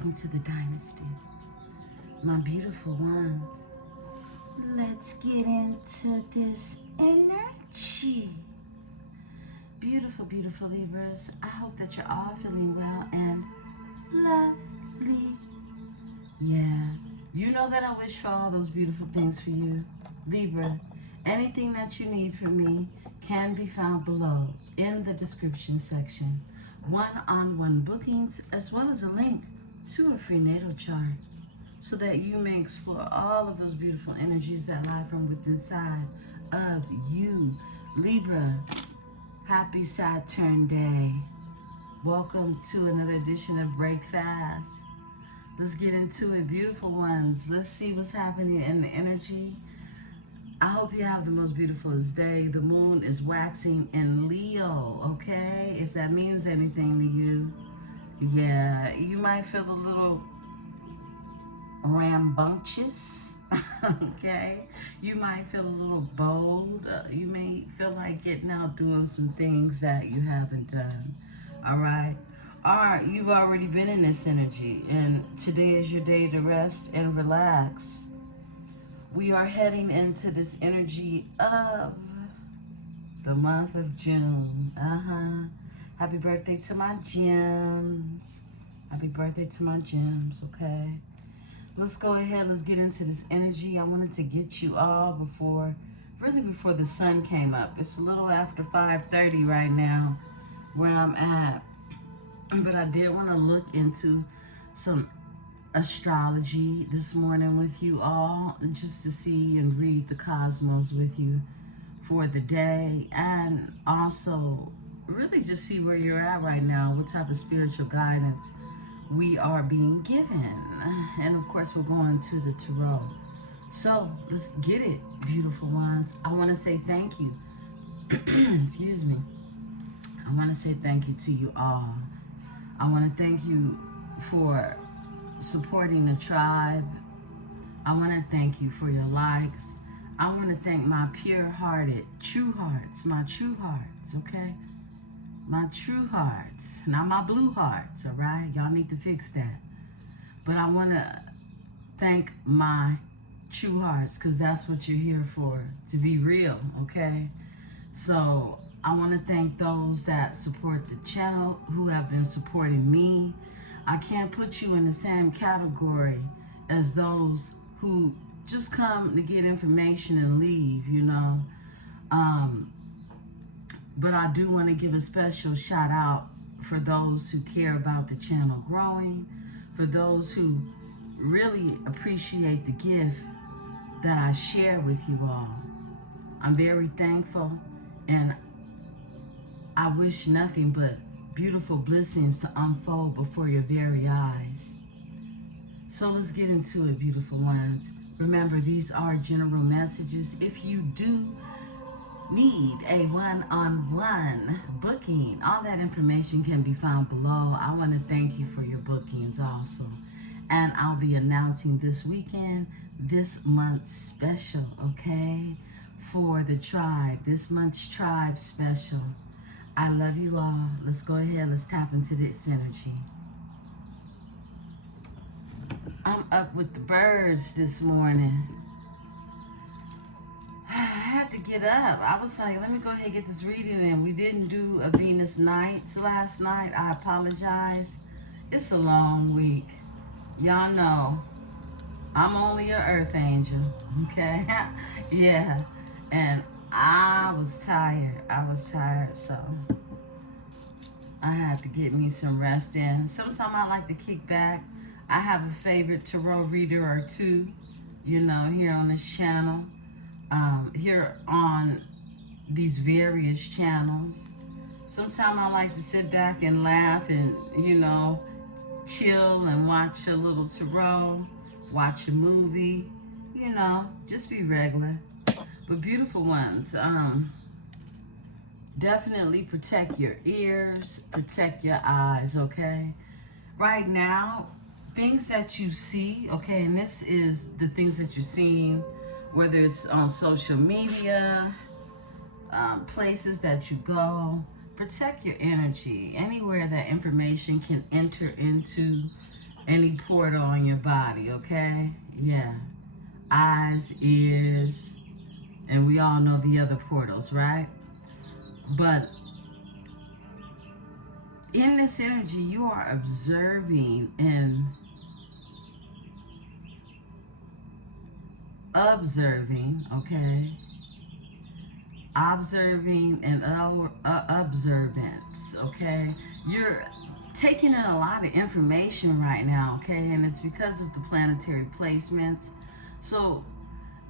Welcome to the dynasty, my beautiful ones. Let's get into this energy. Beautiful, beautiful Libras. I hope that you're all feeling well and lovely. Yeah, you know that I wish for all those beautiful things for you. Libra, anything that you need from me can be found below in the description section. One-on-one bookings, as well as a link to a free natal chart, so that you may explore all of those beautiful energies that lie from within inside of you. Libra, happy Saturn day. Welcome to another edition of Break Fast. Let's get into it, beautiful ones. Let's see what's happening in the energy. I hope you have the most beautifulest day. The moon is waxing in Leo, okay? If that means anything to you. Yeah, you might feel a little rambunctious, okay? You might feel a little bold. You may feel like getting out doing some things that you haven't done, all right? All right, you've already been in this energy, and today is your day to rest and relax. We are heading into this energy of the month of June. Happy birthday to my gems. Happy birthday to my gems, okay? Let's go ahead. Let's get into this energy. I wanted to get you all before the sun came up. It's a little after 5:30 right now where I'm at. But I did want to look into some astrology this morning with you all, just to see and read the cosmos with you for the day, and also really just see where you're at right now, what type of spiritual guidance we are being given. And of course we're going to the Tarot. So let's get it, beautiful ones. I want to say thank you. Excuse me. I want to say thank you to you all. I want to thank you for supporting the tribe. I want to thank you for your likes. I want to thank my pure-hearted, true hearts, my true hearts, okay? My true hearts, not my blue hearts, all right? Y'all need to fix that. But I want to thank my true hearts, because that's what you're here for, to be real, okay? So I want to thank those that support the channel, who have been supporting me. I can't put you in the same category as those who just come to get information and leave, you know. But I do want to give a special shout out for those who care about the channel growing, for those who really appreciate the gift that I share with you all. I'm very thankful, and I wish nothing but beautiful blessings to unfold before your very eyes. So let's get into it, beautiful ones. Remember, these are general messages. If you do need a one-on-one booking, all that information can be found below. I want to thank you for your bookings also. And I'll be announcing this weekend this month's special, okay? For the tribe, this month's tribe special. I love you all. Let's go ahead. Let's tap into this energy. I'm up with the birds this morning. I had to get up. I was like, let me go ahead and get this reading in. We didn't do a Venus nights last night. I apologize. It's a long week. Y'all know I'm only an earth angel, okay? Yeah. And I was tired. So I had to get me some rest in. Sometimes I like to kick back. I have a favorite tarot reader or two, you know, here on this channel, here on these various channels. Sometimes I like to sit back and laugh and, you know, chill and watch a little tarot, watch a movie, you know, just be regular. But beautiful ones, definitely protect your ears, protect your eyes, okay? Right now, things that you see, okay, and this is the things that you're seeing, whether it's on social media, places that you go, protect your energy. Anywhere that information can enter into any portal on your body, okay? Yeah. Eyes, ears, and we all know the other portals, right? But in this energy, you are observing, okay? Observing and observance, okay? You're taking in a lot of information right now, okay? And it's because of the planetary placements. So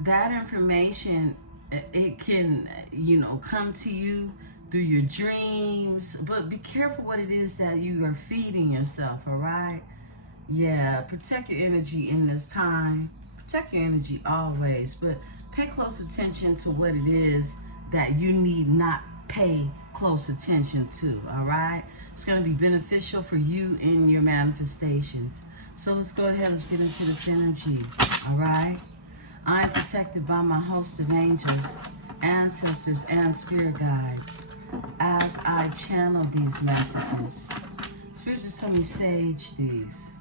that information, it can, come to you through your dreams, but be careful what it is that you are feeding yourself, all right? Yeah, protect your energy in this time. Protect your energy always, but pay close attention to what it is that you need not pay close attention to, all right? It's going to be beneficial for you in your manifestations. So let's go ahead, let's get into this energy, all right? I am protected by my host of angels, ancestors, and spirit guides as I channel these messages. Spirit just told me sage these.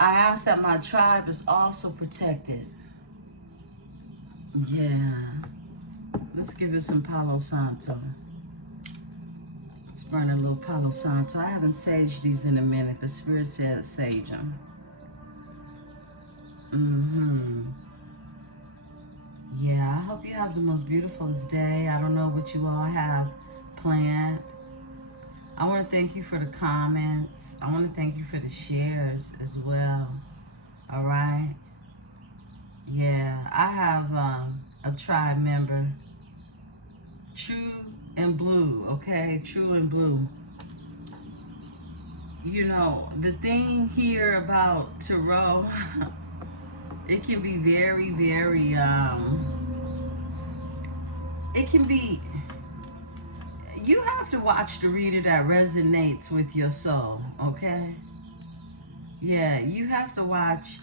I ask that my tribe is also protected. Yeah. Let's give it some Palo Santo. Let's burn a little Palo Santo. I haven't saged these in a minute, but Spirit said sage them. Yeah, I hope you have the most beautifulest day. I don't know what you all have planned. I want to thank you for the comments. I want to thank you for the shares as well. All right? Yeah, I have a tribe member, True and Blue, okay? True and Blue. You know, the thing here about Tarot, it can be very, very, it can be, you have to watch the reader that resonates with your soul, okay? Yeah, you have to watch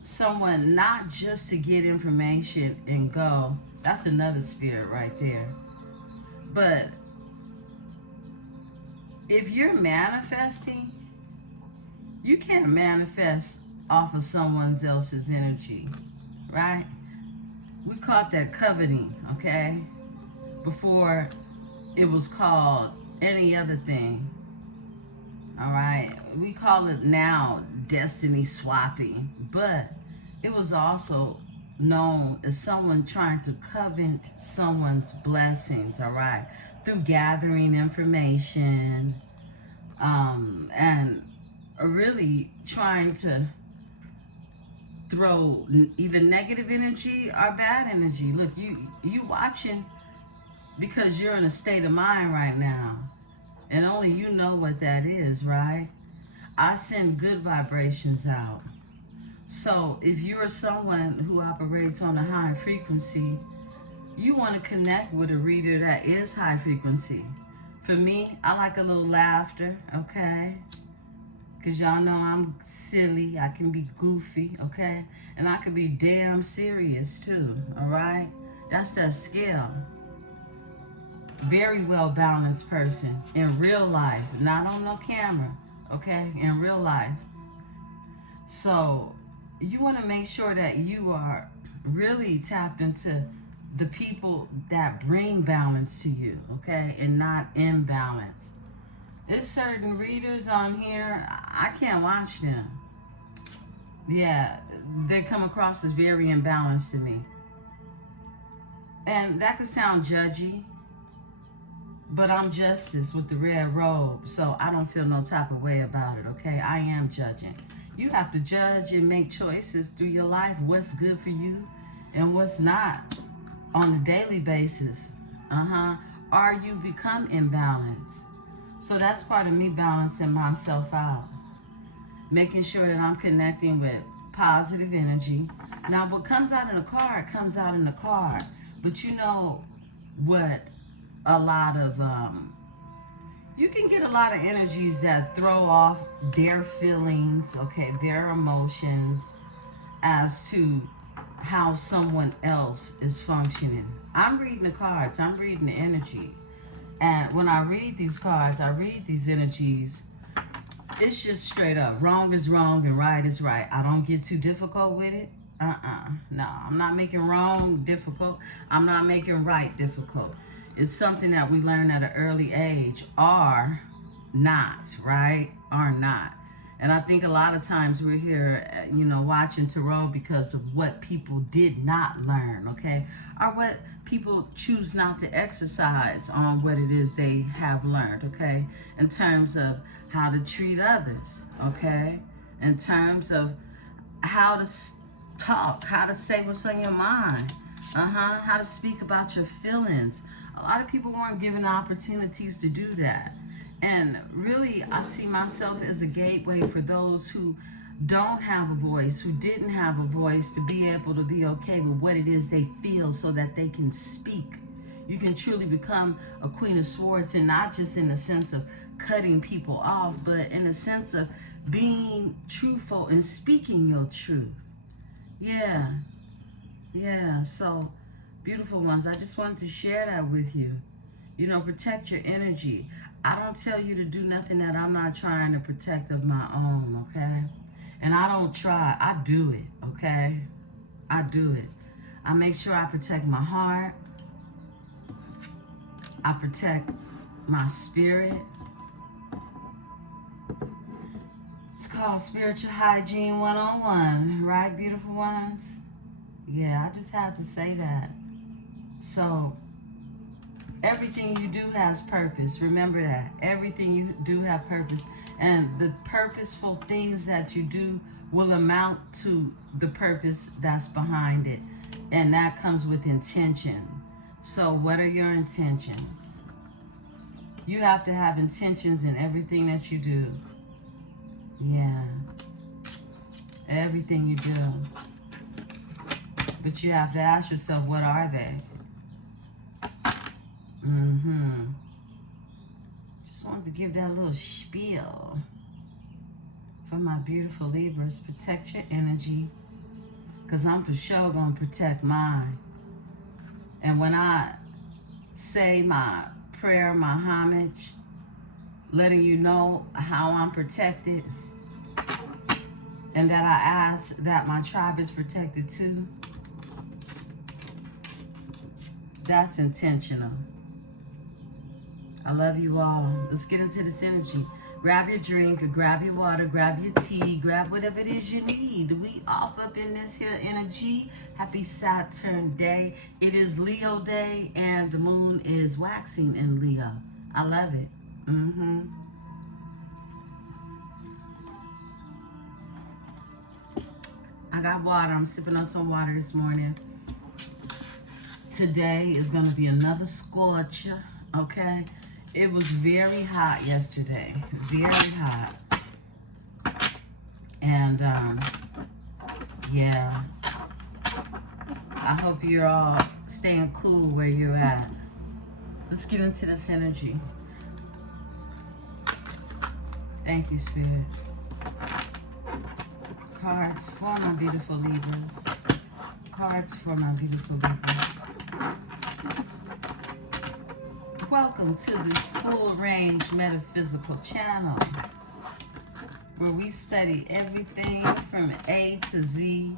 someone not just to get information and go. That's another spirit right there. But if you're manifesting, you can't manifest off of someone else's energy, right? We called that coveting, okay? Before it was called any other thing, all right? We call it now destiny swapping, but it was also known as someone trying to covet someone's blessings, all right? Through gathering information, and really trying to throw either negative energy or bad energy. Look, you watching because you're in a state of mind right now, and only you know what that is, right? I send good vibrations out. So if you're someone who operates on a high frequency, you want to connect with a reader that is high frequency. For me, I like a little laughter, okay? Because y'all know I'm silly, I can be goofy, okay? And I can be damn serious too, all right? That's that scale. Very well balanced person in real life, not on no camera, okay? In real life. So you want to make sure that you are really tapped into the people that bring balance to you, okay? And not imbalance. There's certain readers on here, I can't watch them. Yeah, they come across as very imbalanced to me. And that could sound judgy, but I'm Justice with the red robe, so I don't feel no type of way about it, okay? I am judging. You have to judge and make choices through your life, what's good for you and what's not on a daily basis. Or you become imbalanced. So that's part of me balancing myself out. Making sure that I'm connecting with positive energy. Now, what comes out in the card comes out in the card. But you know what a lot of, you can get a lot of energies that throw off their feelings, okay, their emotions as to how someone else is functioning. I'm reading the cards, I'm reading the energy. And when I read these cards, I read these energies, It's just straight up. Wrong is wrong and right is right. I don't get too difficult with it. No, I'm not making wrong difficult. I'm not making right difficult. It's something that we learn at an early age. Are not, right? Are not. And I think a lot of times we're here, watching Tarot because of what people did not learn, okay? Or what people choose not to exercise on what it is they have learned, okay? In terms of how to treat others, okay? In terms of how to talk, how to say what's on your mind, how to speak about your feelings. A lot of people weren't given opportunities to do that. And really, I see myself as a gateway for those who don't have a voice, who didn't have a voice, to be able to be okay with what it is they feel so that they can speak. You can truly become a Queen of Swords, and not just in the sense of cutting people off, but in the sense of being truthful and speaking your truth. Yeah. So, beautiful ones, I just wanted to share that with you. Protect your energy. I don't tell you to do nothing that I'm not trying to protect of my own, okay? And I don't try, I do it, okay? I do it. I make sure I protect my heart. I protect my spirit. It's called Spiritual Hygiene 101, right, beautiful ones? Yeah, I just had to say that. So, everything you do has purpose. Remember that. Everything you do have purpose. And the purposeful things that you do will amount to the purpose that's behind it. And that comes with intention. So what are your intentions? You have to have intentions in everything that you do. Yeah. Everything you do. But you have to ask yourself, what are they? Just wanted to give that little spiel for my beautiful Libras. Protect your energy, because I'm for sure going to protect mine. And when I say my prayer, my homage, letting you know how I'm protected, and that I ask that my tribe is protected too, that's intentional. I love you all. Let's get into this energy. Grab your drink, or grab your water, grab your tea, grab whatever it is you need. We off up in this here energy. Happy Saturn day. It is Leo day, and the moon is waxing in Leo. I love it. I got water. I'm sipping on some water this morning. Today is going to be another scorcher, okay? It was very hot yesterday, very hot. And, yeah, I hope you're all staying cool where you're at. Let's get into this energy. Thank you, Spirit. Cards for my beautiful Libras. Cards for my beautiful Libras. Welcome to this full-range metaphysical channel, where we study everything from A to Z,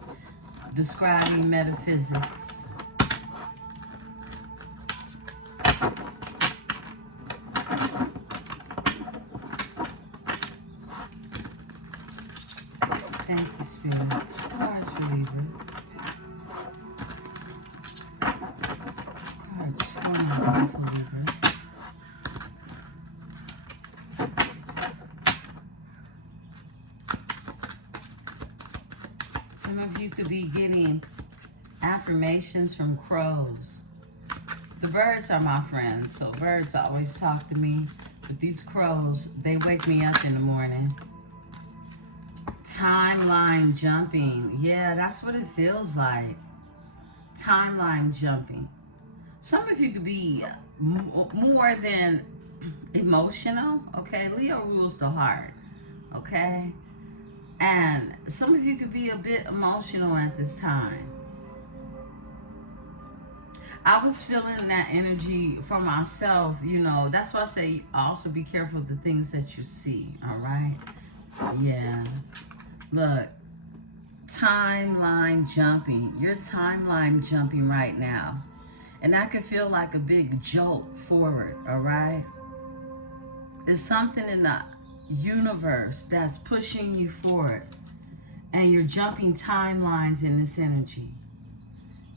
describing metaphysics. Thank you, Spirit. Cards for Libra. Cards for my beautiful Libras. Some of you could be getting affirmations from crows. The birds are my friends, so birds always talk to me. But these crows, they wake me up in the morning. Timeline jumping. Yeah, that's what it feels like. Timeline jumping. Some of you could be more than emotional, okay? Leo rules the heart, okay? And some of you could be a bit emotional at this time. I was feeling that energy for myself, That's why I say also be careful of the things that you see, all right? Yeah. Look, timeline jumping. You're timeline jumping right now. And that could feel like a big jolt forward, all right? There's something in the universe that's pushing you forward. And you're jumping timelines in this energy.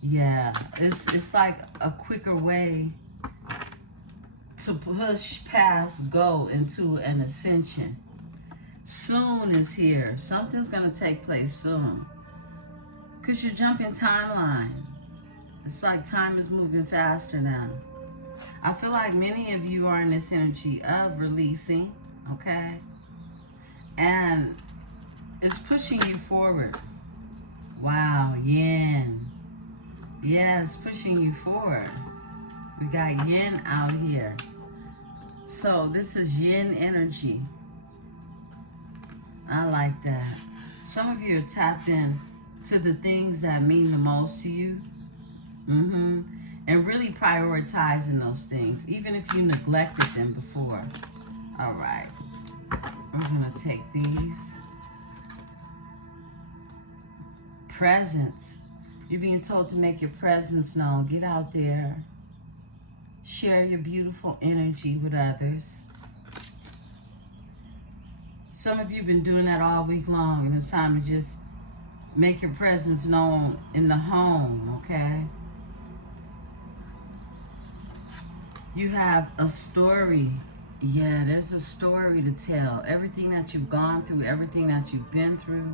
Yeah, it's like a quicker way to push past, go into an ascension. Soon is here. Something's going to take place soon. Because you're jumping timelines. It's like time is moving faster now. I feel like many of you are in this energy of releasing, okay? And it's pushing you forward. Wow, yin. Yeah, it's pushing you forward. We got yin out here. So this is yin energy. I like that. Some of you are tapped in to the things that mean the most to you. And really prioritizing those things, even if you neglected them before. All right. I'm going to take these. Presence. You're being told to make your presence known. Get out there. Share your beautiful energy with others. Some of you have been doing that all week long, and it's time to just make your presence known in the home, okay? You have a story. Yeah, there's a story to tell. Everything that you've gone through, everything that you've been through,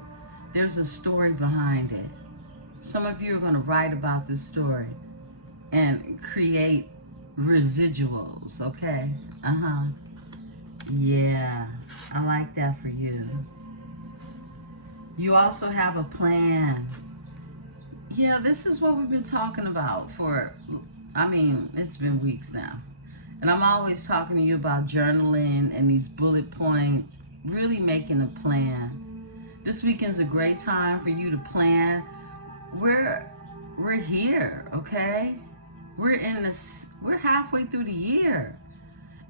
there's a story behind it. Some of you are going to write about this story and create residuals, okay? Yeah, I like that for you. You also have a plan. Yeah, this is what we've been talking about for, it's been weeks now. And I'm always talking to you about journaling and these bullet points, really making a plan. This weekend's a great time for you to plan. We're here, okay? We're halfway through the year.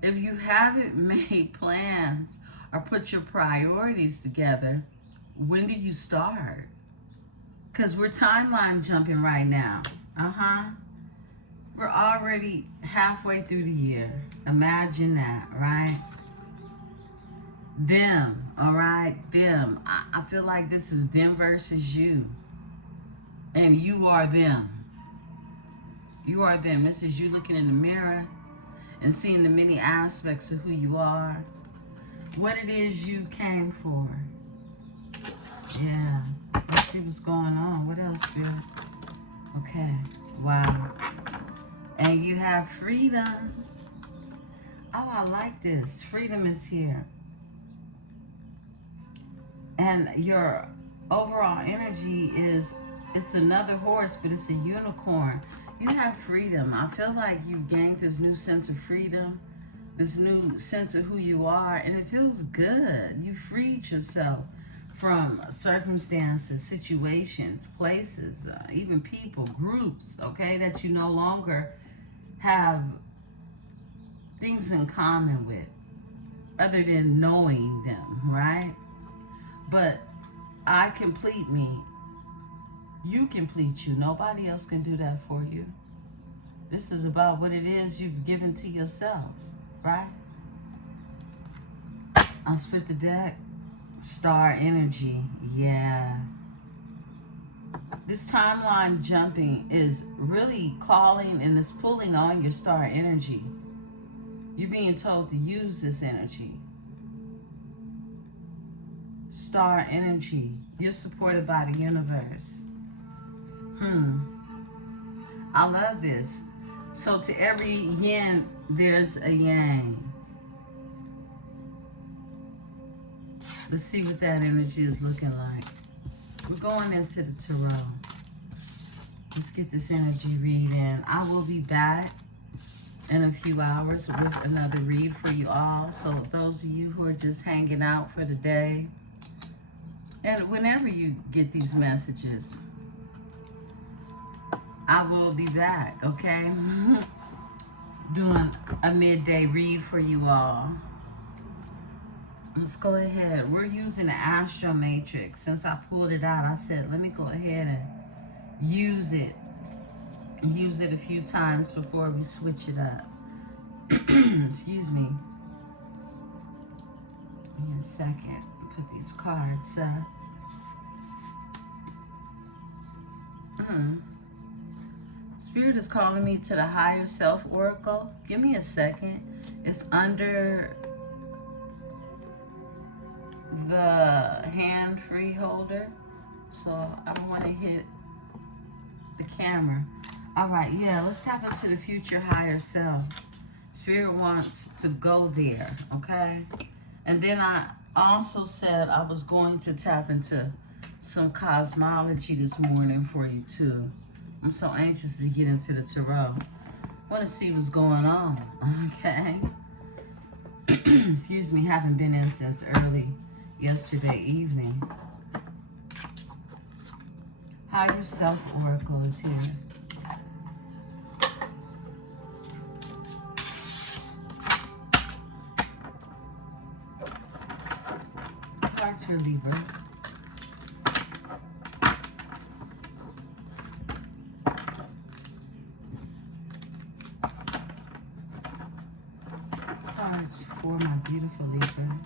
If you haven't made plans or put your priorities together, when do you start? Because we're timeline jumping right now. We're already halfway through the year. Imagine that, right? Them, all right? Them. I feel like this is them versus you. And you are them. You are them. This is you looking in the mirror and seeing the many aspects of who you are. What it is you came for. Yeah. Let's see what's going on. What else, Spirit? Okay. Wow. And you have freedom. Oh, I like this. Freedom is here. And your overall energy is, it's another horse, but it's a unicorn. You have freedom. I feel like you've gained this new sense of freedom, this new sense of who you are, and it feels good. You freed yourself from circumstances, situations, places, even people, groups, okay, that you no longer have things in common with other than knowing them, right? But I complete me. You complete you. Nobody else can do that for you. This is about what it is you've given to yourself, right? I'll split the deck. Star energy. Yeah. This timeline jumping is really calling and is pulling on your star energy. You're being told to use this energy. Star energy. You're supported by the universe. I love this. So to every yin, there's a yang. Let's see what that energy is looking like. We're going into the Tarot. Let's get this energy read in. I will be back in a few hours with another read for you all. So those of you who are just hanging out for the day, and whenever you get these messages, I will be back, okay? Doing a midday read for you all. Let's go ahead. We're using the Astro Matrix. Since I pulled it out, I said, let me go ahead and use it. Use it a few times before we switch it up. Excuse me. Give me a second. Put these cards up. Spirit is calling me to the higher self oracle. Give me a second. It's under the hand free holder, so I don't want to hit the camera. All right, yeah, let's tap into the future higher self. Spirit wants to go there, okay? And then I also said I was going to tap into some cosmology this morning for you too. I'm so anxious to get into the tarot. I want to see what's going on, okay? Excuse me, haven't been in since early yesterday evening. Higher self oracle is here. Cards for Libra. Cards for my beautiful Libra.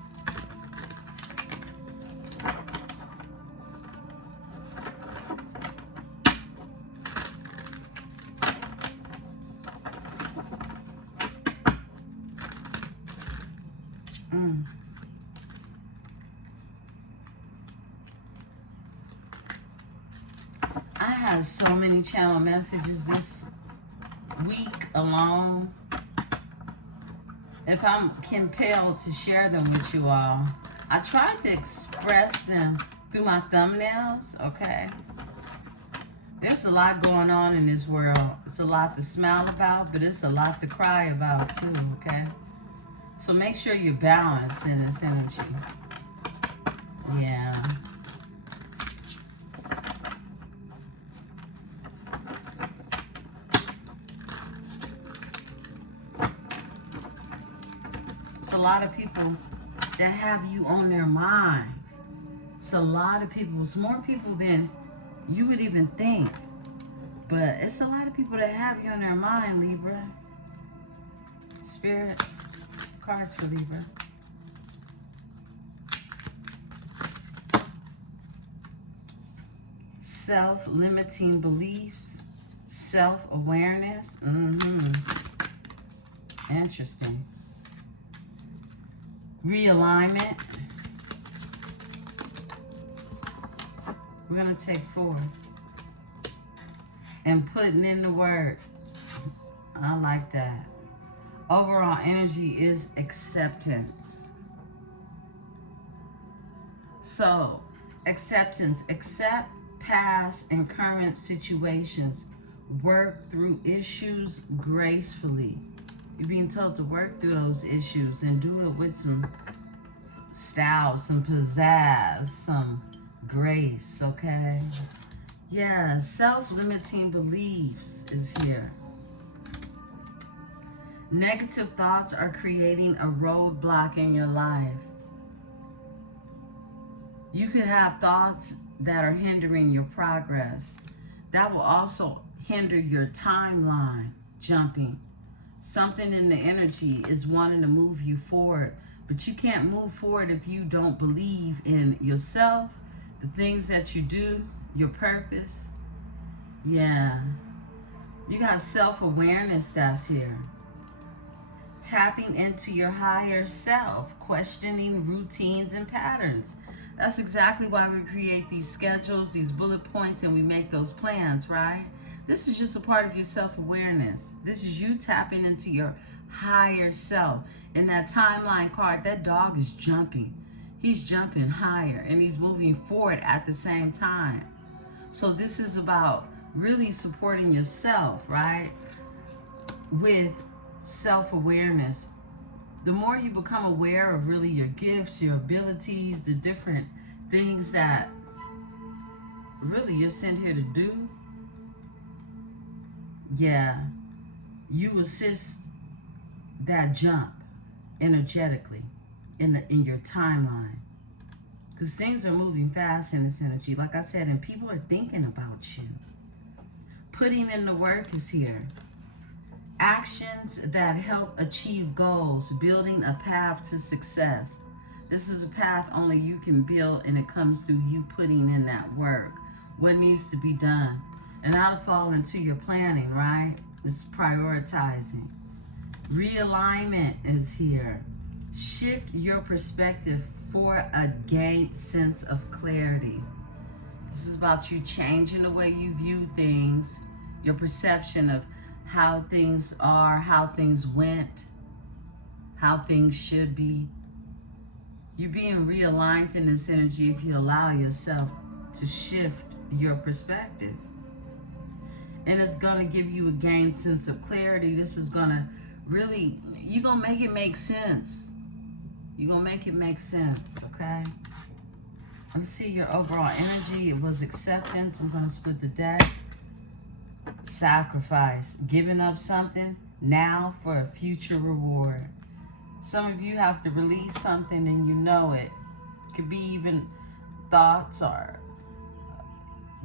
I have so many channel messages this week alone. If I'm compelled to share them with you all, I try to express them through my thumbnails, okay? There's a lot going on in this world. It's a lot to smile about, but it's a lot to cry about too, okay? So make sure you're balanced in this energy. Yeah. It's a lot of people that have you on their mind. It's a lot of people. It's more people than you would even think. But it's a lot of people that have you on their mind, Libra. Spirit, cards for Libra. Self-limiting beliefs. Self-awareness. Interesting. Realignment. We're going to take 4. And putting in the work. I like that. Overall energy is acceptance. So, acceptance. Accept past and current situations. Work through issues gracefully. You're being told to work through those issues and do it with some style, some pizzazz, some grace, okay? Yeah, self-limiting beliefs is here. Negative thoughts are creating a roadblock in your life. You could have thoughts that are hindering your progress. That will also hinder your timeline jumping. Something in the energy is wanting to move you forward, but you can't move forward if you don't believe in yourself, the things that you do, your purpose. Yeah. You got self-awareness that's here. Tapping into your higher self, questioning routines and patterns. That's exactly why we create these schedules, these bullet points, and we make those plans, right? This is just a part of your self-awareness. This is you tapping into your higher self. In that timeline card, that dog is jumping. He's jumping higher and he's moving forward at the same time. So this is about really supporting yourself, right? With self-awareness. The more you become aware of really your gifts, your abilities, the different things that really you're sent here to do, yeah, you assist that jump energetically. in your timeline. Because things are moving fast in this energy. Like I said, and people are thinking about you. Putting in the work is here. Actions that help achieve goals. Building a path to success. This is a path only you can build, and it comes through you putting in that work. What needs to be done. And that'll fall into your planning, right? It's prioritizing. Realignment is here. Shift your perspective for a gained sense of clarity. This is about you changing the way you view things, your perception of how things are, how things went, how things should be. You're being realigned in this energy if you allow yourself to shift your perspective. And it's going to give you a gained sense of clarity. This is going to really, you're going to make it make sense. You're going to make it make sense, okay? Let's see your overall energy. It was acceptance. I'm going to split the deck. Sacrifice. Giving up something now for a future reward. Some of you have to release something and you know it. It could be even thoughts or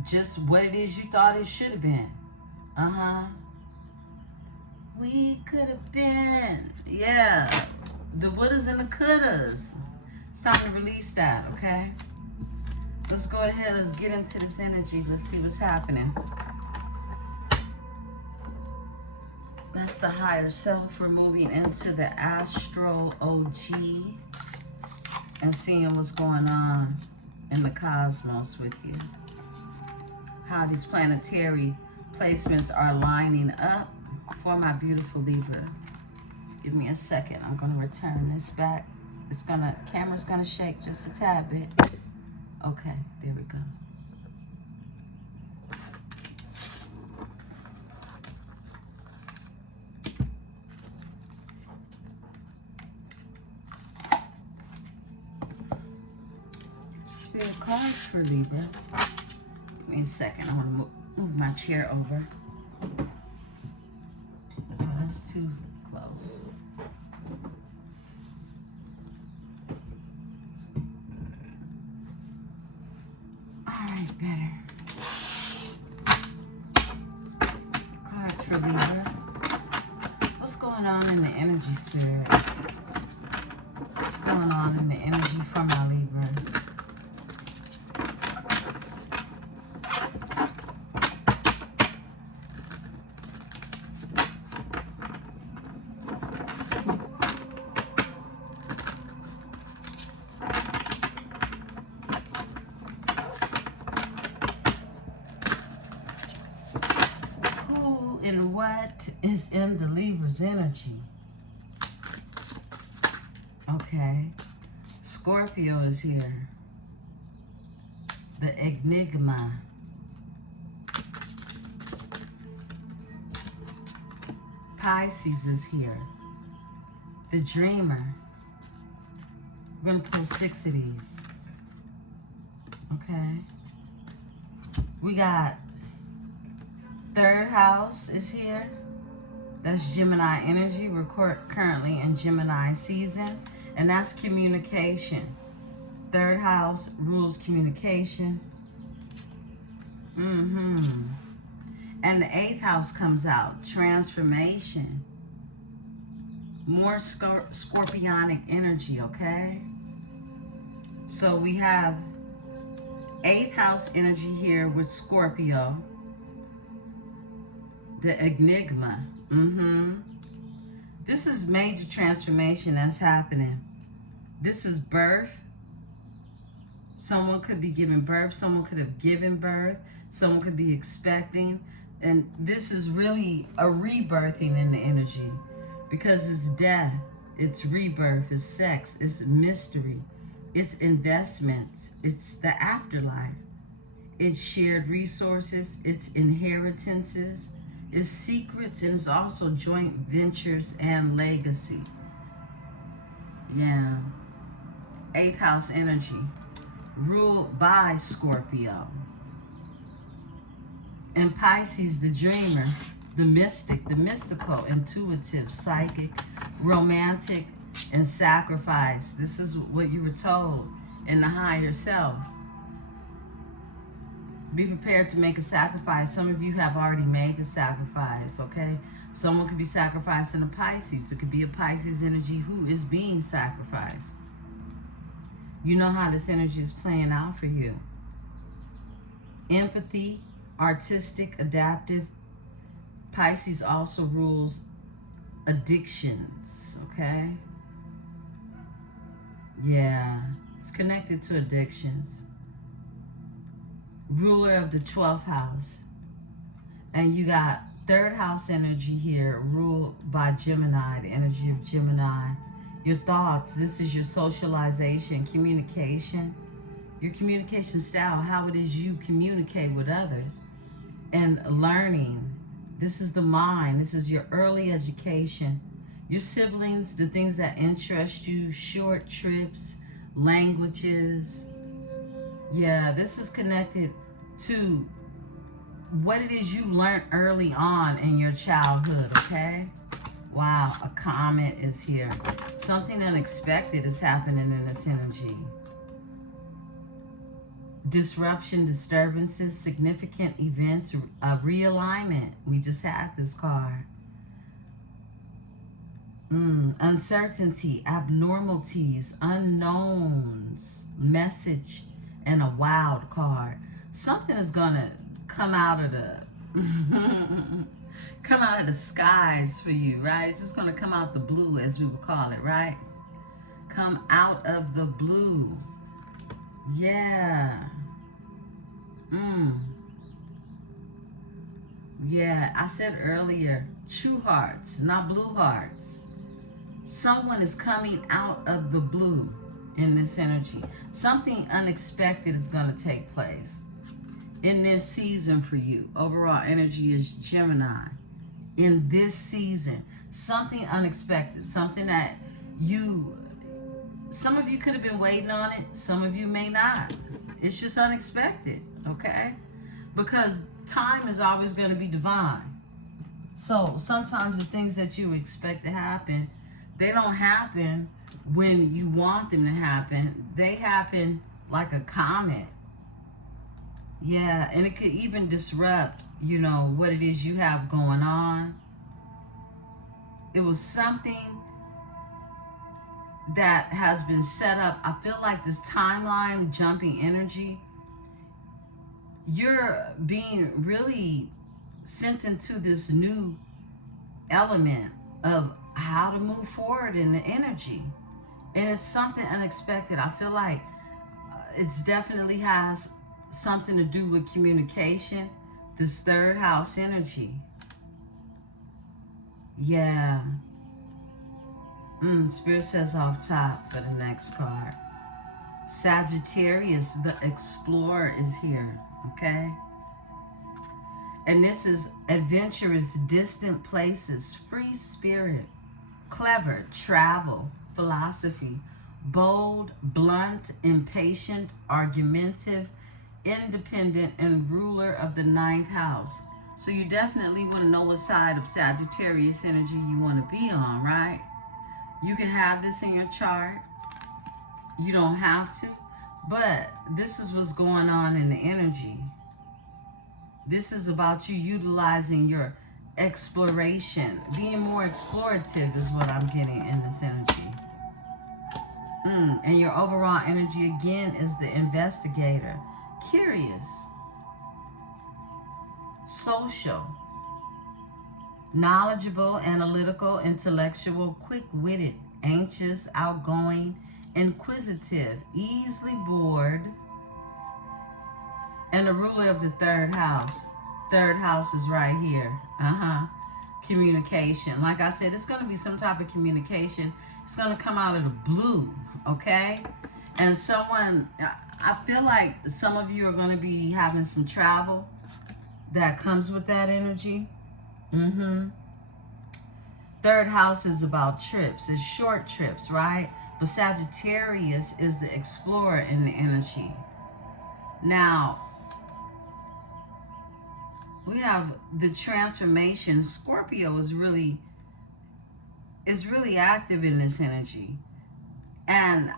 just what it is you thought it should have been. We could have been. Yeah. The wouldas and the couldas. It's time to release that, okay? Let's go ahead. Let's get into this energy. Let's see what's happening. That's the higher self. We're moving into the astral OG and seeing what's going on in the cosmos with you. How these planetary placements are lining up for my beautiful Libra. Give me a second. I'm going to return this back. Camera's going to shake just a tad bit. Okay, there we go. Spirit cards for Libra. Give me a second. I want to move my chair over. Oh, that's too close. All right, better. Cards for Libra. What's going on in the energy, Spirit? What's going on in the energy from my Libra? And what is in the Libra's energy? Okay. Scorpio is here. The enigma. Pisces is here. The dreamer. We're going to pull 6 of these. Okay. We got third house is here. That's Gemini energy. We're currently in Gemini season. And that's communication. Third house rules communication. And the 8th house comes out. Transformation. More scorpionic energy, okay? So we have 8th house energy here with Scorpio. The enigma. This is major transformation that's happening. This is birth. Someone could be giving birth. Someone could have given birth. Someone could be expecting. And this is really a rebirthing in the energy. Because it's death. It's rebirth. It's sex. It's mystery. It's investments. It's the afterlife. It's shared resources. It's inheritances. It's secrets, and it's also joint ventures and legacy. Yeah. 8th house energy. Ruled by Scorpio. And Pisces, the dreamer, the mystic, the mystical, intuitive, psychic, romantic, and sacrifice. This is what you were told in the higher self. Be prepared to make a sacrifice. Some of you have already made the sacrifice, okay? Someone could be sacrificing a Pisces. It could be a Pisces energy who is being sacrificed. You know how this energy is playing out for you. Empathy, artistic, adaptive. Pisces also rules addictions, okay? Yeah, it's connected to addictions. Ruler of the 12th house. And you got third house energy here, ruled by Gemini, the energy of Gemini. Your thoughts, this is your socialization, communication, your communication style, how it is you communicate with others, and learning. This is the mind, this is your early education. Your siblings, the things that interest you, short trips, languages. Yeah, this is connected to what it is you learned early on in your childhood, okay? Wow, a comet is here. Something unexpected is happening in this energy. Disruption, disturbances, significant events, a realignment. We just had this card. Uncertainty, abnormalities, unknowns, message, and a wild card. Something is gonna come out of the come out of the skies for you, right? It's just gonna come out the blue, as we would call it, right? Come out of the blue. Yeah. Yeah, I said earlier, true hearts, not blue hearts. Someone is coming out of the blue in this energy. Something unexpected is going to take place in this season for you. Overall energy is Gemini. In this season, something unexpected, something that some of you could have been waiting on it, some of you may not. It's just unexpected, okay? Because time is always going to be divine. So sometimes the things that you expect to happen, they don't happen when you want them to happen. They happen like a comet. Yeah, and it could even disrupt, what it is you have going on. It was something that has been set up. I feel like this timeline jumping energy, you're being really sent into this new element of how to move forward in the energy. And it's something unexpected. I feel like it's definitely has something to do with communication, this third house energy. Yeah. Spirit says off top for the next card. Sagittarius, the explorer, is here, okay? And this is adventurous, distant places, free spirit, clever, travel, philosophy, bold, blunt, impatient, argumentative, independent, and ruler of the 9th house. So you definitely want to know what side of Sagittarius energy you want to be on, right? You can have this in your chart. You don't have to. But this is what's going on in the energy. This is about you utilizing your exploration. Being more explorative is what I'm getting in this energy. And your overall energy, again, is the investigator. Curious. Social. Knowledgeable, analytical, intellectual, quick-witted, anxious, outgoing, inquisitive, easily bored, and the ruler of the 3rd house. 3rd house is right here. Communication. Like I said, it's going to be some type of communication. It's going to come out of the blue, okay? And I feel like some of you are going to be having some travel that comes with that energy. 3rd house is about trips. It's short trips, right? But Sagittarius is the explorer in the energy. Now, we have the transformation. Scorpio is really is really active in this energy. And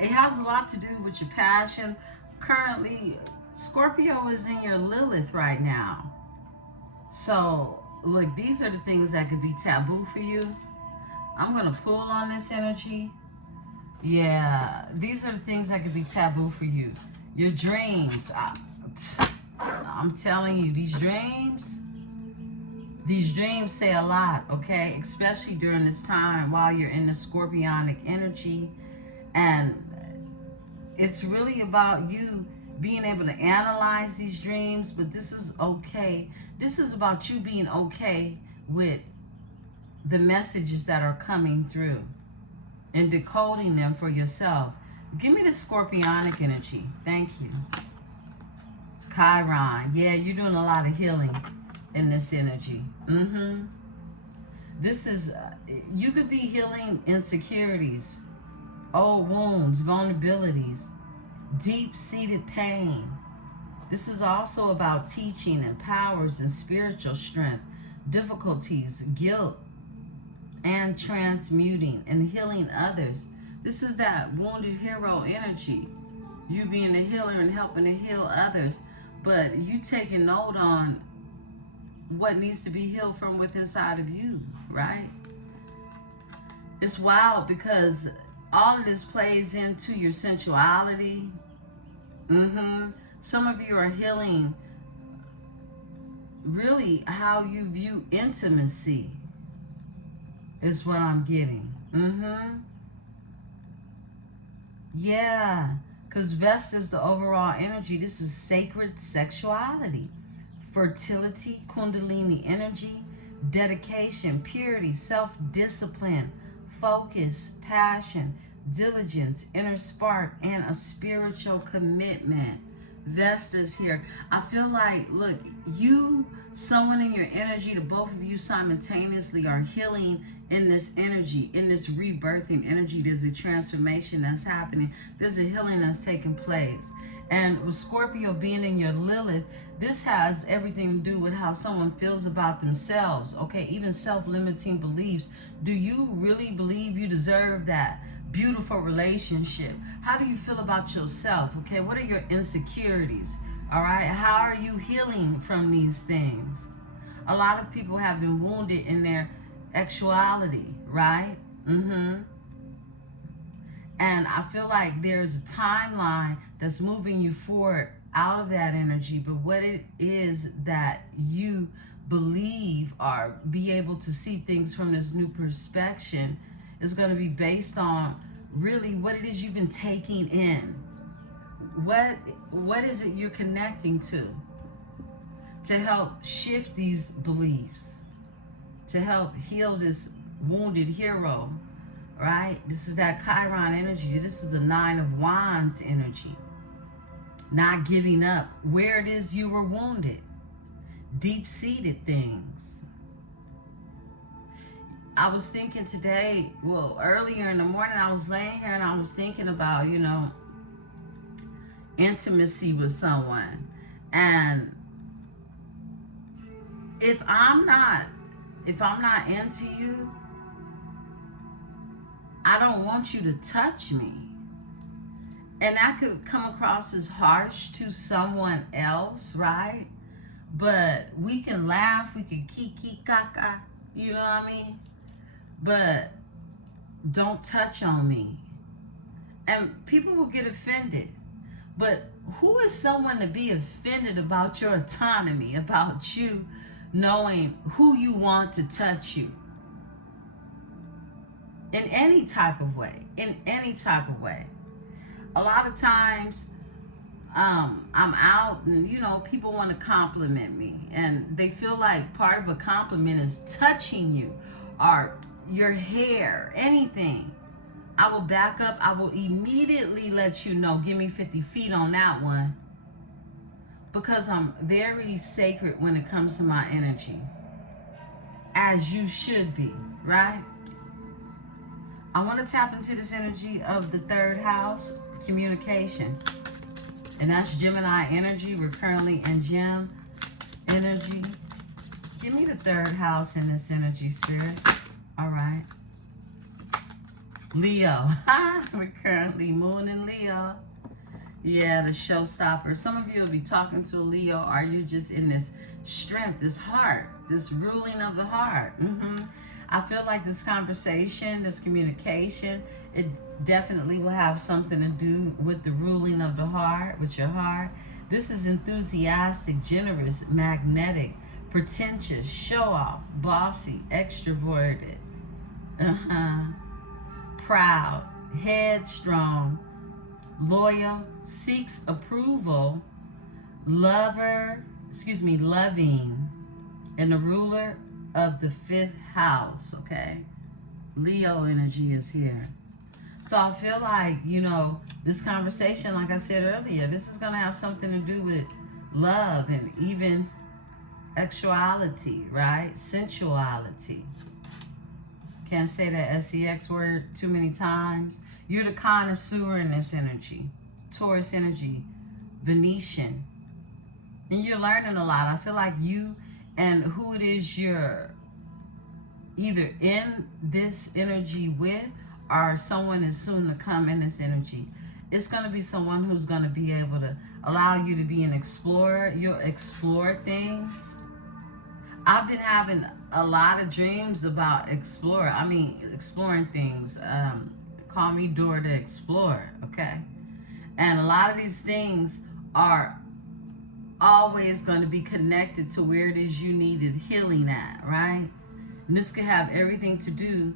it has a lot to do with your passion. Currently, Scorpio is in your Lilith right now. So, look, these are the things that could be taboo for you. I'm going to pull on this energy. Yeah, these are the things that could be taboo for you. Your dreams. I'm telling you, these dreams say a lot, okay? Especially during this time while you're in the scorpionic energy. And it's really about you being able to analyze these dreams, but this is okay. This is about you being okay with the messages that are coming through and decoding them for yourself. Give me the scorpionic energy. Thank you. Chiron. Yeah, you're doing a lot of healing in this energy. This is, you could be healing insecurities, old wounds, vulnerabilities, deep-seated pain. This is also about teaching and powers and spiritual strength, difficulties, guilt, and transmuting and healing others. This is that wounded hero energy. You being a healer and helping to heal others, but you taking note on what needs to be healed from within inside of you, right? It's wild because all of this plays into your sensuality. Some of you are healing really how you view intimacy is what I'm getting. Yeah, because Vesta is the overall energy. This is sacred sexuality, fertility, kundalini energy, dedication, purity, self-discipline, focus, passion, diligence, inner spark, and a spiritual commitment. Vesta's here. I feel like, look, you, someone in your energy, the both of you simultaneously are healing in this energy, in this rebirthing energy. There's a transformation that's happening. There's a healing that's taking place. And with Scorpio being in your Lilith, this has everything to do with how someone feels about themselves, okay? Even self-limiting beliefs. Do you really believe you deserve that beautiful relationship? How do you feel about yourself, okay? What are your insecurities, all right? How are you healing from these things? A lot of people have been wounded in their sexuality, right? And I feel like there's a timeline that's moving you forward out of that energy, but what it is that you believe or be able to see things from this new perspective is going to be based on really what it is you've been taking in. What is it you're connecting to help shift these beliefs, to help heal this wounded hero, right? This is that Chiron energy. This is a 9 of Wands energy. Not giving up where it is you were wounded. Deep-seated things. I was thinking today, well, earlier in the morning, I was laying here and I was thinking about, you know, intimacy with someone. And if I'm not into you, I don't want you to touch me. And that could come across as harsh to someone else, right? But we can laugh, we can kiki kaka, you know what I mean? But don't touch on me. And people will get offended. But who is someone to be offended about your autonomy, about you knowing who you want to touch you? In any type of way. A lot of times, I'm out and, you know, people want to compliment me. And they feel like part of a compliment is touching you or your hair, anything. I will back up. I will immediately let you know, give me 50 feet on that one. Because I'm very sacred when it comes to my energy. As you should be, right? I want to tap into this energy of the 3rd house, communication. And that's Gemini energy. We're currently in Gem energy. Give me the 3rd house in this energy, Spirit. All right. Leo. We're currently moon in Leo. Yeah, the showstopper. Some of you will be talking to a Leo. Are you just in this strength, this heart, this ruling of the heart? I feel like this conversation, this communication, it definitely will have something to do with the ruling of the heart, with your heart. This is enthusiastic, generous, magnetic, pretentious, show-off, bossy, extroverted, proud, headstrong, loyal, seeks approval, loving, and the ruler of the 5th house, okay? Leo energy is here. So I feel like, this conversation, like I said earlier, this is going to have something to do with love and even sexuality, right? Sensuality. Can't say that sex word too many times. You're the connoisseur in this energy. Taurus energy, Venetian. And you're learning a lot. I feel like you and who it is you're either in this energy with or someone is soon to come in this energy. It's going to be someone who's going to be able to allow you to be an explorer. You'll explore things. I've been having a lot of dreams about exploring things. Call me Dora the Explorer, okay? And a lot of these things are always going to be connected to where it is you needed healing at, right? And this could have everything to do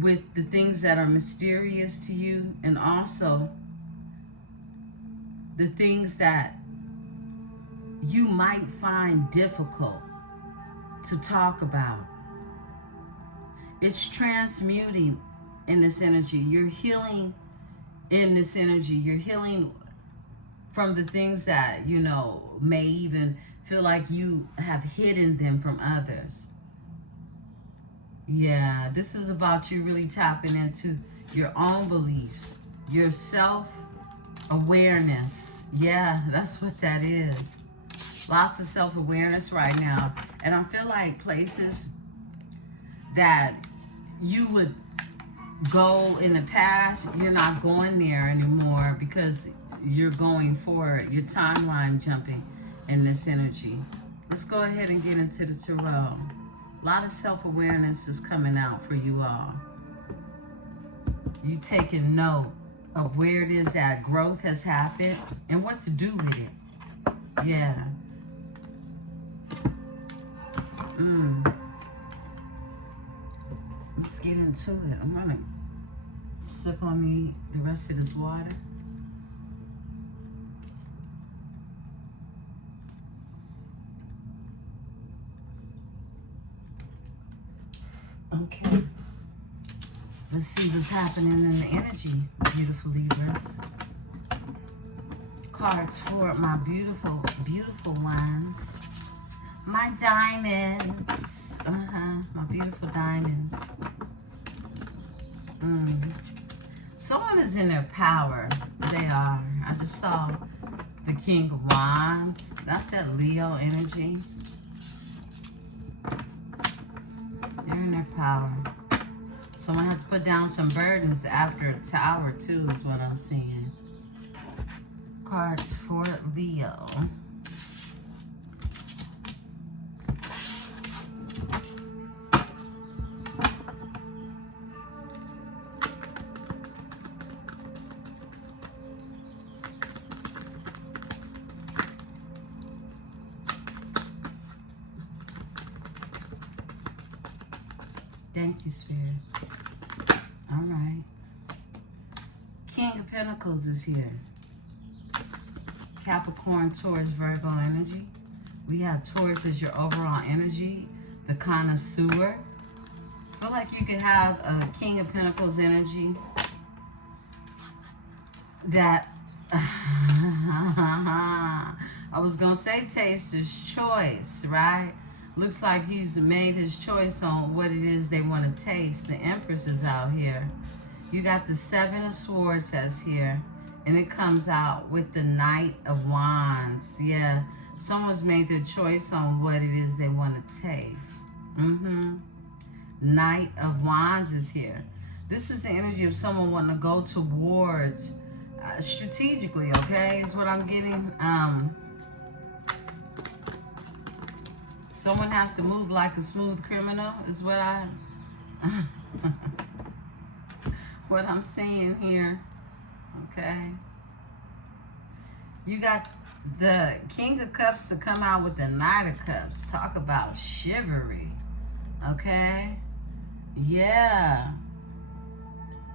with the things that are mysterious to you and also the things that you might find difficult to talk about. It's transmuting in this energy. You're healing in this energy. You're healing from the things that, may even feel like you have hidden them from others. Yeah, this is about you really tapping into your own beliefs, your self-awareness. Yeah, that's what that is. Lots of self-awareness right now. And I feel like places that you would go in the past, you're not going there anymore because you're going forward. You're timeline jumping in this energy. Let's go ahead and get into the tarot. A lot of self-awareness is coming out for you all. You taking note of where it is that growth has happened and what to do with it. Yeah. Let's get into it. I'm gonna sip on me the rest of this water. Okay. Let's see what's happening in the energy, beautiful Libras. Cards for my beautiful, beautiful ones. My diamonds. My beautiful diamonds. Someone is in their power. They are. I just saw the King of Wands. That's that Leo energy. They're in their power. Someone has to put down some burdens after the Tower, too, is what I'm seeing. Cards for Leo. Thank you, Spirit. All right. King of Pentacles is here. Capricorn, Taurus, Virgo energy. We have Taurus as your overall energy, the connoisseur. I feel like you could have a King of Pentacles energy that I was going to say taster's choice, right? Looks like he's made his choice on what it is they want to taste. The Empress is out here. You got the Seven of Swords that's here. And it comes out with the Knight of Wands. Yeah. Someone's made their choice on what it is they want to taste. Knight of Wands is here. This is the energy of someone wanting to go towards strategically, okay, is what I'm getting. Someone has to move like a smooth criminal, is what what I'm seeing here, okay? You got the King of Cups to come out with the Knight of Cups. Talk about chivalry, okay? Yeah.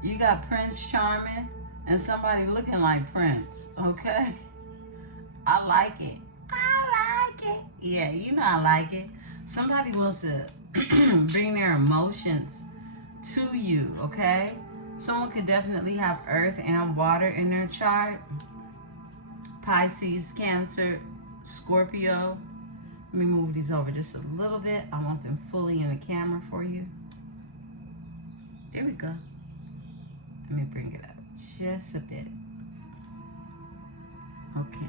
You got Prince Charming and somebody looking like Prince, okay? I like it. I like it. Yeah, you know I like it. Somebody wants to bring their emotions to you, okay? Someone could definitely have earth and water in their chart. Pisces, Cancer, Scorpio. Let me move these over just a little bit. I want them fully in the camera for you. There we go. Let me bring it up just a bit. Okay.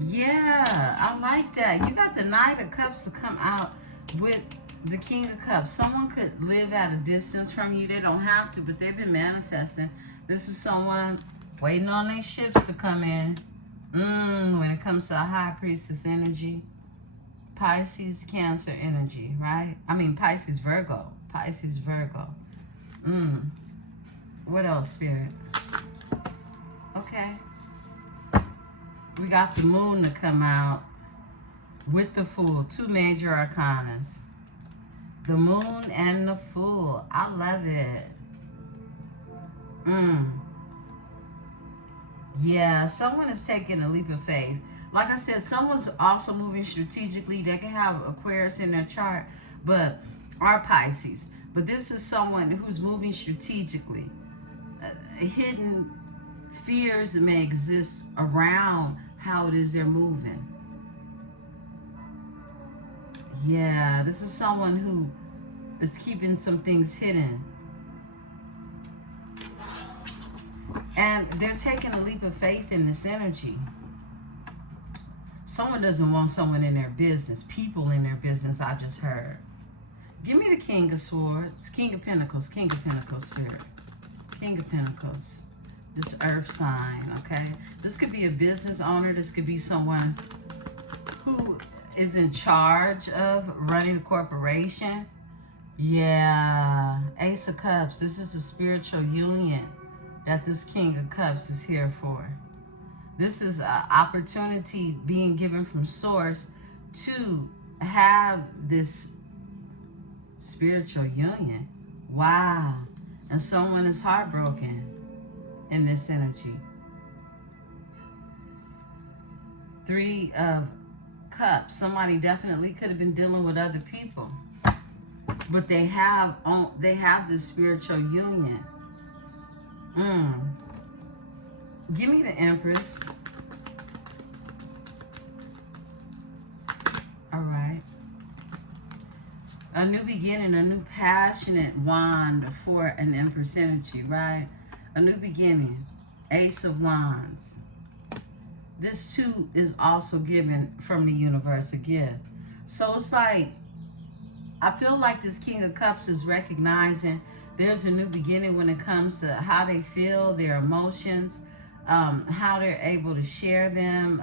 Yeah, I like that. You got the Knight of Cups to come out with the King of Cups. Someone could live at a distance from you. They don't have to, but they've been manifesting. This is someone waiting on their ships to come in. When it comes to a High Priestess energy. Pisces, Cancer energy, right? I mean, Pisces, Virgo. Pisces, Virgo. What else, Spirit? Okay. We got the Moon to come out with the Fool. Two major arcanas. The Moon and the Fool. I love it. Yeah, someone is taking a leap of faith. Like I said, someone's also moving strategically. They can have Aquarius in their chart, but or Pisces. But this is someone who's moving strategically. Hidden fears may exist around how it is they're moving. Yeah, this is someone who is keeping some things hidden. And they're taking a leap of faith in this energy. Someone doesn't want someone in their business, people in their business, I just heard. Give me the King of Swords, King of Pentacles, Spirit. King of Pentacles. This earth sign, okay? This could be a business owner. This could be someone who is in charge of running a corporation. Yeah. Ace of Cups. This is a spiritual union that this King of Cups is here for. This is an opportunity being given from Source to have this spiritual union. Wow. And someone is heartbroken in this energy. Three of Cups. Somebody definitely could have been dealing with other people, but they have this spiritual union. Give me the Empress. All right. A new beginning, a new passionate wand for an Empress energy, right? A new beginning. Ace of Wands. This too is also given from the universe, a gift. So it's like, I feel like this King of Cups is recognizing there's a new beginning when it comes to how they feel, their emotions, how they're able to share them.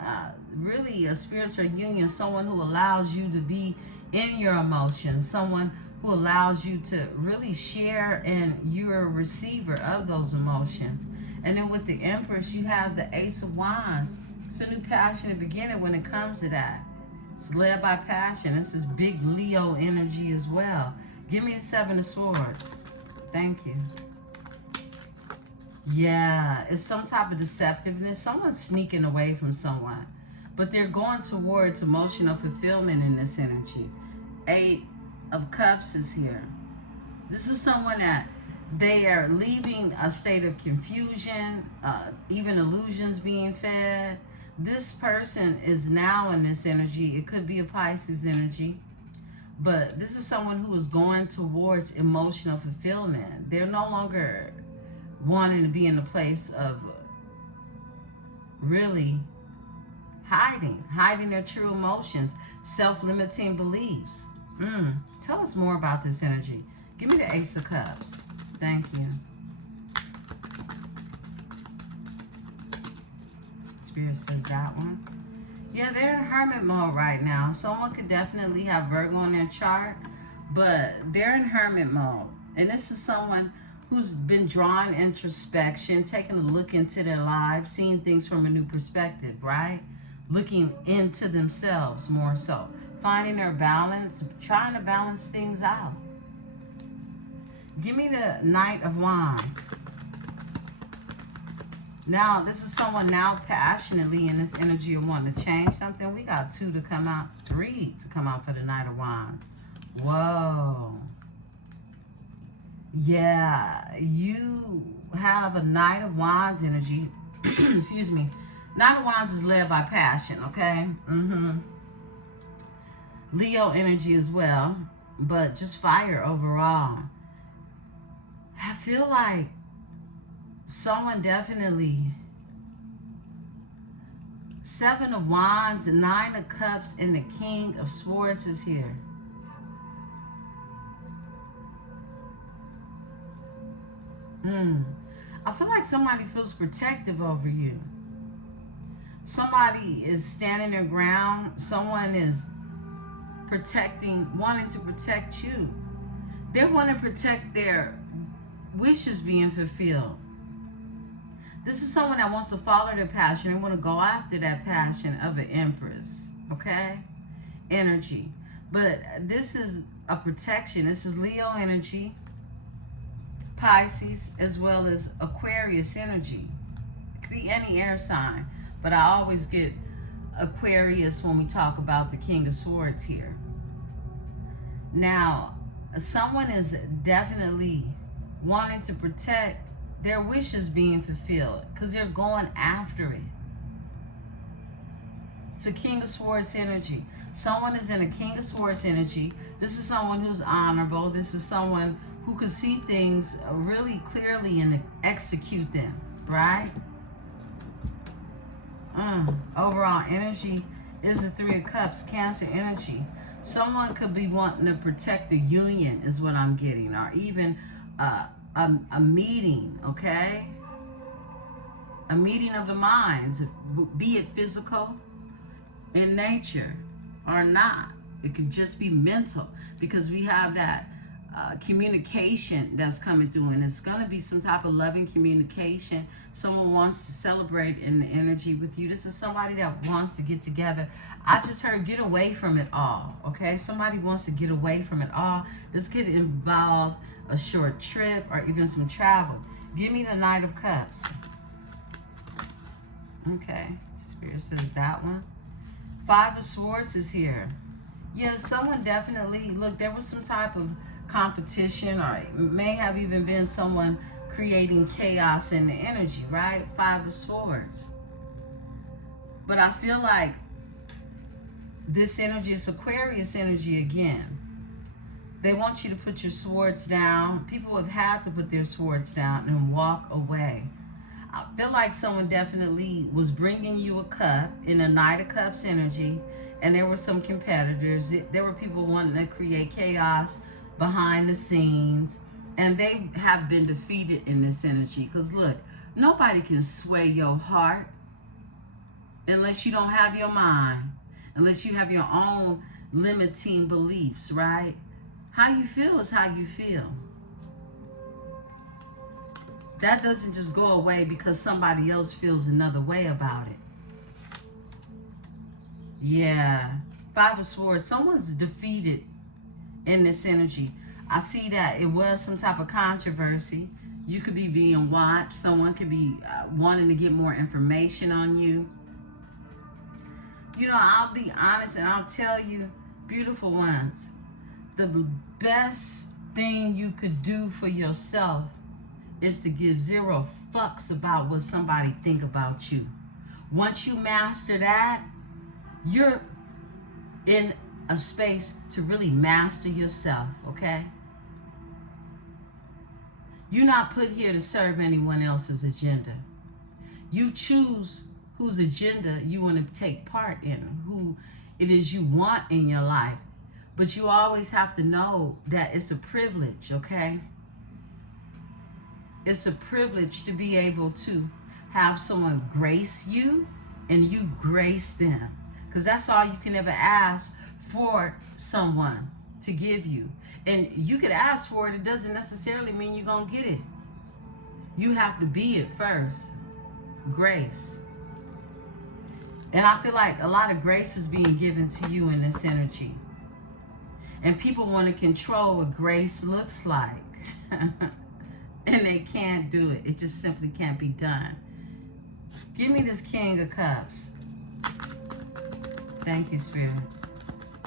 Really a spiritual union, someone who allows you to be in your emotions, someone who allows you to really share, and you're a receiver of those emotions. And then with the Empress, you have the Ace of Wands. It's a new passionate beginning when it comes to that. It's led by passion. This is big Leo energy as well. Give me the Seven of Swords. Thank you. Yeah, it's some type of deceptiveness. Someone's sneaking away from someone, but they're going towards emotional fulfillment in this energy. Eight of Cups is here. This is someone that they are leaving a state of confusion, even illusions being fed. This person is now in this energy. It could be a Pisces energy, but this is someone who is going towards emotional fulfillment. They're no longer wanting to be in a place of really hiding their true emotions, self-limiting beliefs. Tell us more about this energy. Give me the Ace of Cups. Thank you. Spirit says that one. Yeah, they're in hermit mode right now. Someone could definitely have Virgo on their chart, but they're in hermit mode. And this is someone who's been drawing introspection, taking a look into their lives, seeing things from a new perspective, right? Looking into themselves more so. Finding their balance, trying to balance things out. Give me the Knight of Wands. Now, this is someone now passionately in this energy of wanting to change something. We got 2 to come out, 3 to come out for the Knight of Wands. Whoa. Yeah, you have a Knight of Wands energy. Excuse me. Knight of Wands is led by passion, okay? Leo energy as well, but just fire overall. I feel like someone definitely, 7 of Wands, 9 of Cups, and the King of Swords is here. I feel like somebody feels protective over you. Somebody is standing their ground. Someone is wanting to protect you. They want to protect their wishes being fulfilled. This is someone that wants to follow their passion. They want to go after that passion of an Empress, okay? Energy. But this is a protection. This is Leo energy, Pisces, as well as Aquarius energy. It could be any air sign, but I always get Aquarius when we talk about the King of Swords here. Now, someone is definitely wanting to protect their wishes being fulfilled because they're going after it. It's a King of Swords energy. Someone is in a King of Swords energy. This is someone who's honorable. This is someone who can see things really clearly and execute them, right? Overall energy is the 3 of Cups, Cancer energy. Someone could be wanting to protect the union is what I'm getting, or even a meeting, okay? A meeting of the minds, be it physical in nature or not. It could just be mental, because we have that communication that's coming through, and it's going to be some type of loving communication. Someone wants to celebrate in the energy with you. This is somebody that wants to get together. I just heard get away from it all, okay? Somebody wants to get away from it all. This could involve a short trip or even some travel. Give me the Knight of Cups. Okay, Spirit says that one. 5 of Swords is here. Yeah, someone definitely, look, there was some type of competition, or it may have even been someone creating chaos in the energy, right? 5 of Swords. But I feel like this energy is Aquarius energy again. They want you to put your swords down. People have had to put their swords down and walk away. I feel like someone definitely was bringing you a cup in a Knight of Cups energy, and there were some competitors. There were people wanting to create chaos behind the scenes, and they have been defeated in this energy. Because look, nobody can sway your heart unless you don't have your mind, unless you have your own limiting beliefs, right? How you feel is how you feel. That doesn't just go away because somebody else feels another way about it. Yeah. 5 of Swords. Someone's defeated in this energy. I see that it was some type of controversy. You could be being watched. Someone could be wanting to get more information on you. You know, I'll be honest and I'll tell you, beautiful ones, the best thing you could do for yourself is to give 0 fucks about what somebody think about you. Once you master that, you're in a space to really master yourself, okay? You're not put here to serve anyone else's agenda. You choose whose agenda you want to take part in, who it is you want in your life. But you always have to know that it's a privilege, okay? It's a privilege to be able to have someone grace you and you grace them. Because that's all you can ever ask for someone to give you. And you could ask for it. It doesn't necessarily mean you're going to get it. You have to be it first. Grace. And I feel like a lot of grace is being given to you in this energy. And people want to control what grace looks like. And they can't do it. It just simply can't be done. Give me this King of Cups. Thank you, Spirit.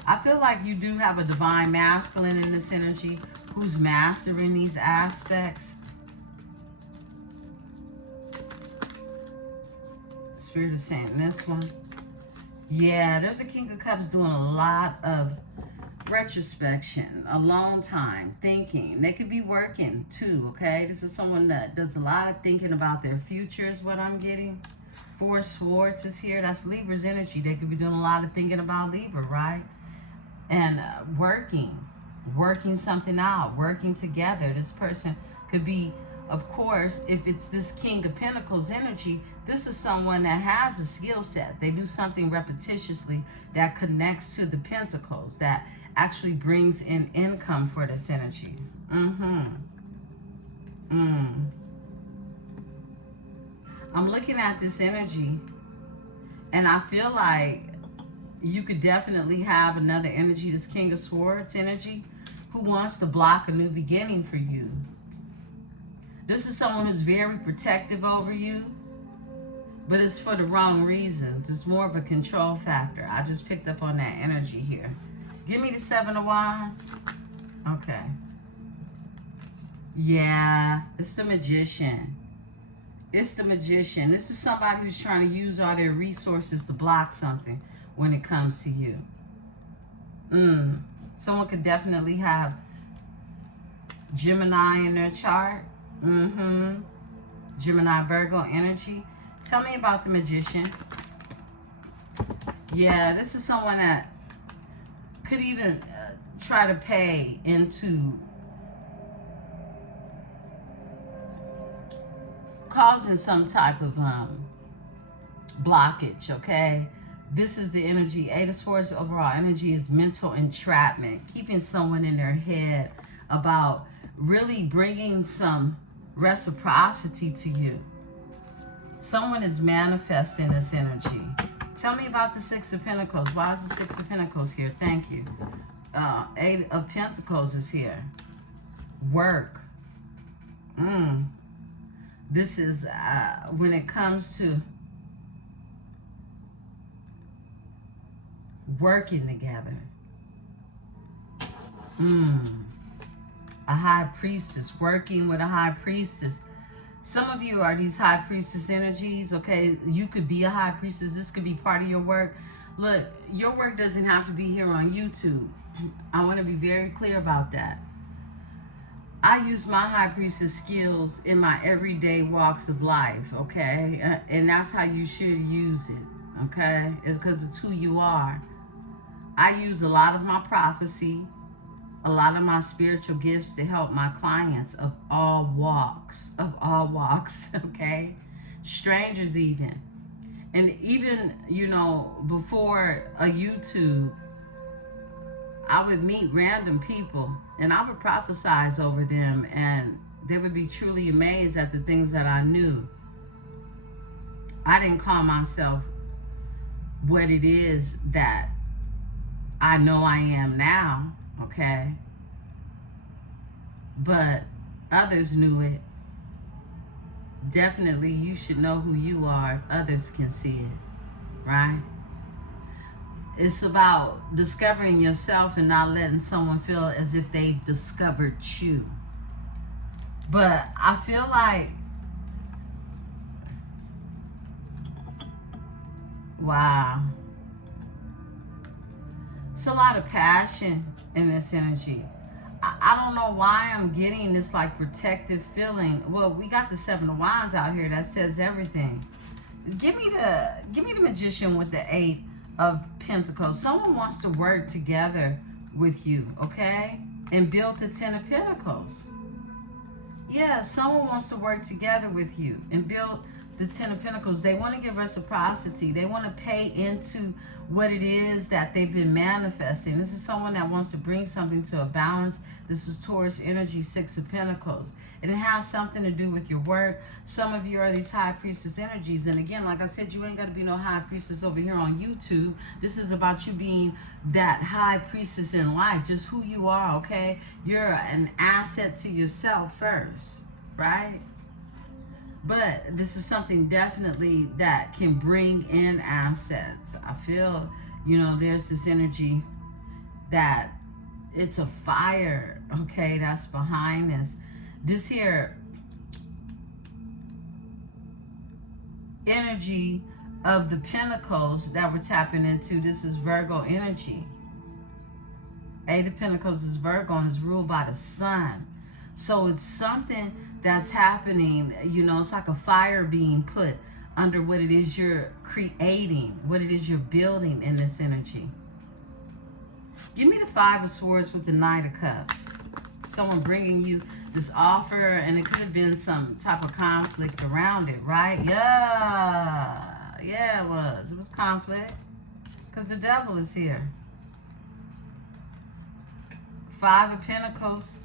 I feel like you do have a divine masculine in this energy who's mastering these aspects. Spirit is saying this one. Yeah, there's a King of Cups doing a lot of retrospection, a long time thinking. They could be working too, okay? This is someone that does a lot of thinking about their future is what I'm getting. Four Swords is here. That's Libra's energy. They could be doing a lot of thinking about Libra, right? And working something out, working together. This person could be, of course, if it's this King of Pentacles energy, this is someone that has a skill set. They do something repetitiously that connects to the Pentacles, that actually brings in income for this energy. I'm looking at this energy, and I feel like you could definitely have another energy, this King of Swords energy, who wants to block a new beginning for you. This is someone who's very protective over you, but it's for the wrong reasons. It's more of a control factor. I just picked up on that energy here. Give me the Seven of Wands. Okay. Yeah, it's the Magician. It's the Magician. This is somebody who's trying to use all their resources to block something when it comes to you. Someone could definitely have Gemini in their chart. Gemini, Virgo energy. Tell me about the Magician. Yeah, this is someone that could even try to pay into causing some type of blockage, okay? This is the energy. Eight of Swords overall energy is mental entrapment, keeping someone in their head about really bringing some reciprocity to you. Someone is manifesting this energy. Tell me about the Six of Pentacles. Why is the Six of Pentacles here? Thank you. Eight of Pentacles is here. Work. This is when it comes to working together. A high priestess, working with a high priestess. Some of you are these high priestess energies, okay? You could be a high priestess. This could be part of your work. Look, your work doesn't have to be here on YouTube. I want to be very clear about that. I use my high priestess skills in my everyday walks of life, okay? And that's how you should use it, okay? It's because it's who you are. I use a lot of my prophecy, a lot of my spiritual gifts to help my clients of all walks, okay? Strangers even. And even, you know, before a YouTube, I would meet random people and I would prophesize over them and they would be truly amazed at the things that I knew. I didn't call myself what it is that I know I am now, okay? But others knew it. Definitely you should know who you are. Others can see it, right? It's about discovering yourself and not letting someone feel as if they've discovered you. But I feel like, wow. It's a lot of passion in this energy. I don't know why I'm getting this like protective feeling. Well, we got the Seven of Wands out here that says everything. Give me the Magician with the Eight of Pentacles. Someone wants to work together with you, okay? And build the Ten of Pentacles. Yeah, someone wants to work together with you and build the Ten of Pentacles. They want to give reciprocity. They want to pay into what it is that they've been manifesting. This is someone that wants to bring something to a balance. This is Taurus energy, Six of Pentacles. And it has something to do with your work. Some of you are these high priestess energies. And again, like I said, you ain't got to be no high priestess over here on YouTube. This is about you being that high priestess in life, just who you are, okay? You're an asset to yourself first, right? But this is something definitely that can bring in assets. I feel, you know, there's this energy that it's a fire, okay, that's behind this. This here energy of the Pentacles that we're tapping into, this is Virgo energy. Eight of Pentacles is Virgo and is ruled by the sun. So it's something that's happening, you know, it's like a fire being put under what it is you're creating, what it is you're building in this energy. Give me the Five of Swords with the Knight of Cups. Someone bringing you this offer, and it could have been some type of conflict around it, right? Yeah, it was. It was conflict because the devil is here. Five of Pentacles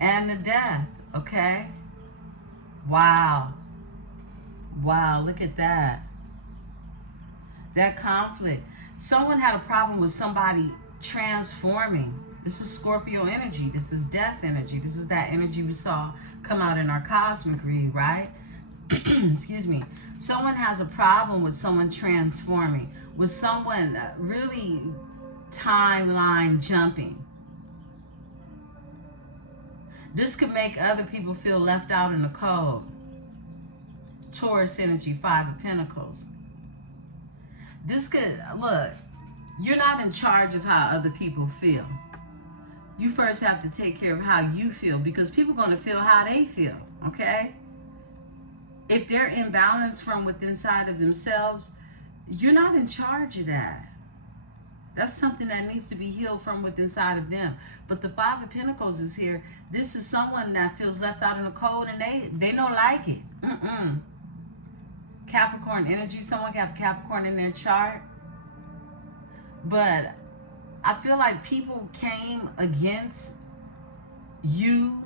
and the Death, okay? Wow, look at that. That conflict. Someone had a problem with somebody transforming. This is Scorpio energy. This is death energy. This is that energy we saw come out in our cosmic read, right? Excuse me. Someone has a problem with someone transforming, with someone really timeline jumping. This could make other people feel left out in the cold. Taurus energy, Five of Pentacles. This could, look, you're not in charge of how other people feel. You first have to take care of how you feel, because people are going to feel how they feel, okay? If they're imbalanced from within inside of themselves, you're not in charge of that. That's something that needs to be healed from within inside of them. But the Five of Pentacles is here. This is someone that feels left out in the cold, and they don't like it. Capricorn energy. Someone can have Capricorn in their chart. But I feel like people came against you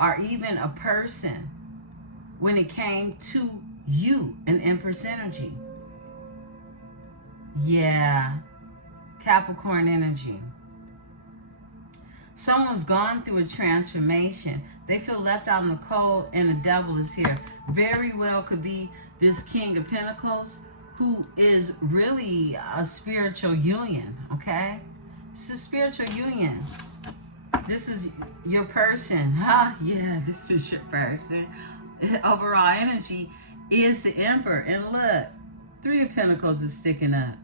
or even a person when it came to you, an Empress energy. Yeah. Capricorn energy. Someone's gone through a transformation. They feel left out in the cold, and the devil is here. Very well could be this King of Pentacles, who is really a spiritual union, okay? It's a spiritual union. This is your person. Yeah, this is your person. Overall energy is the Emperor. And look, Three of Pentacles is sticking up.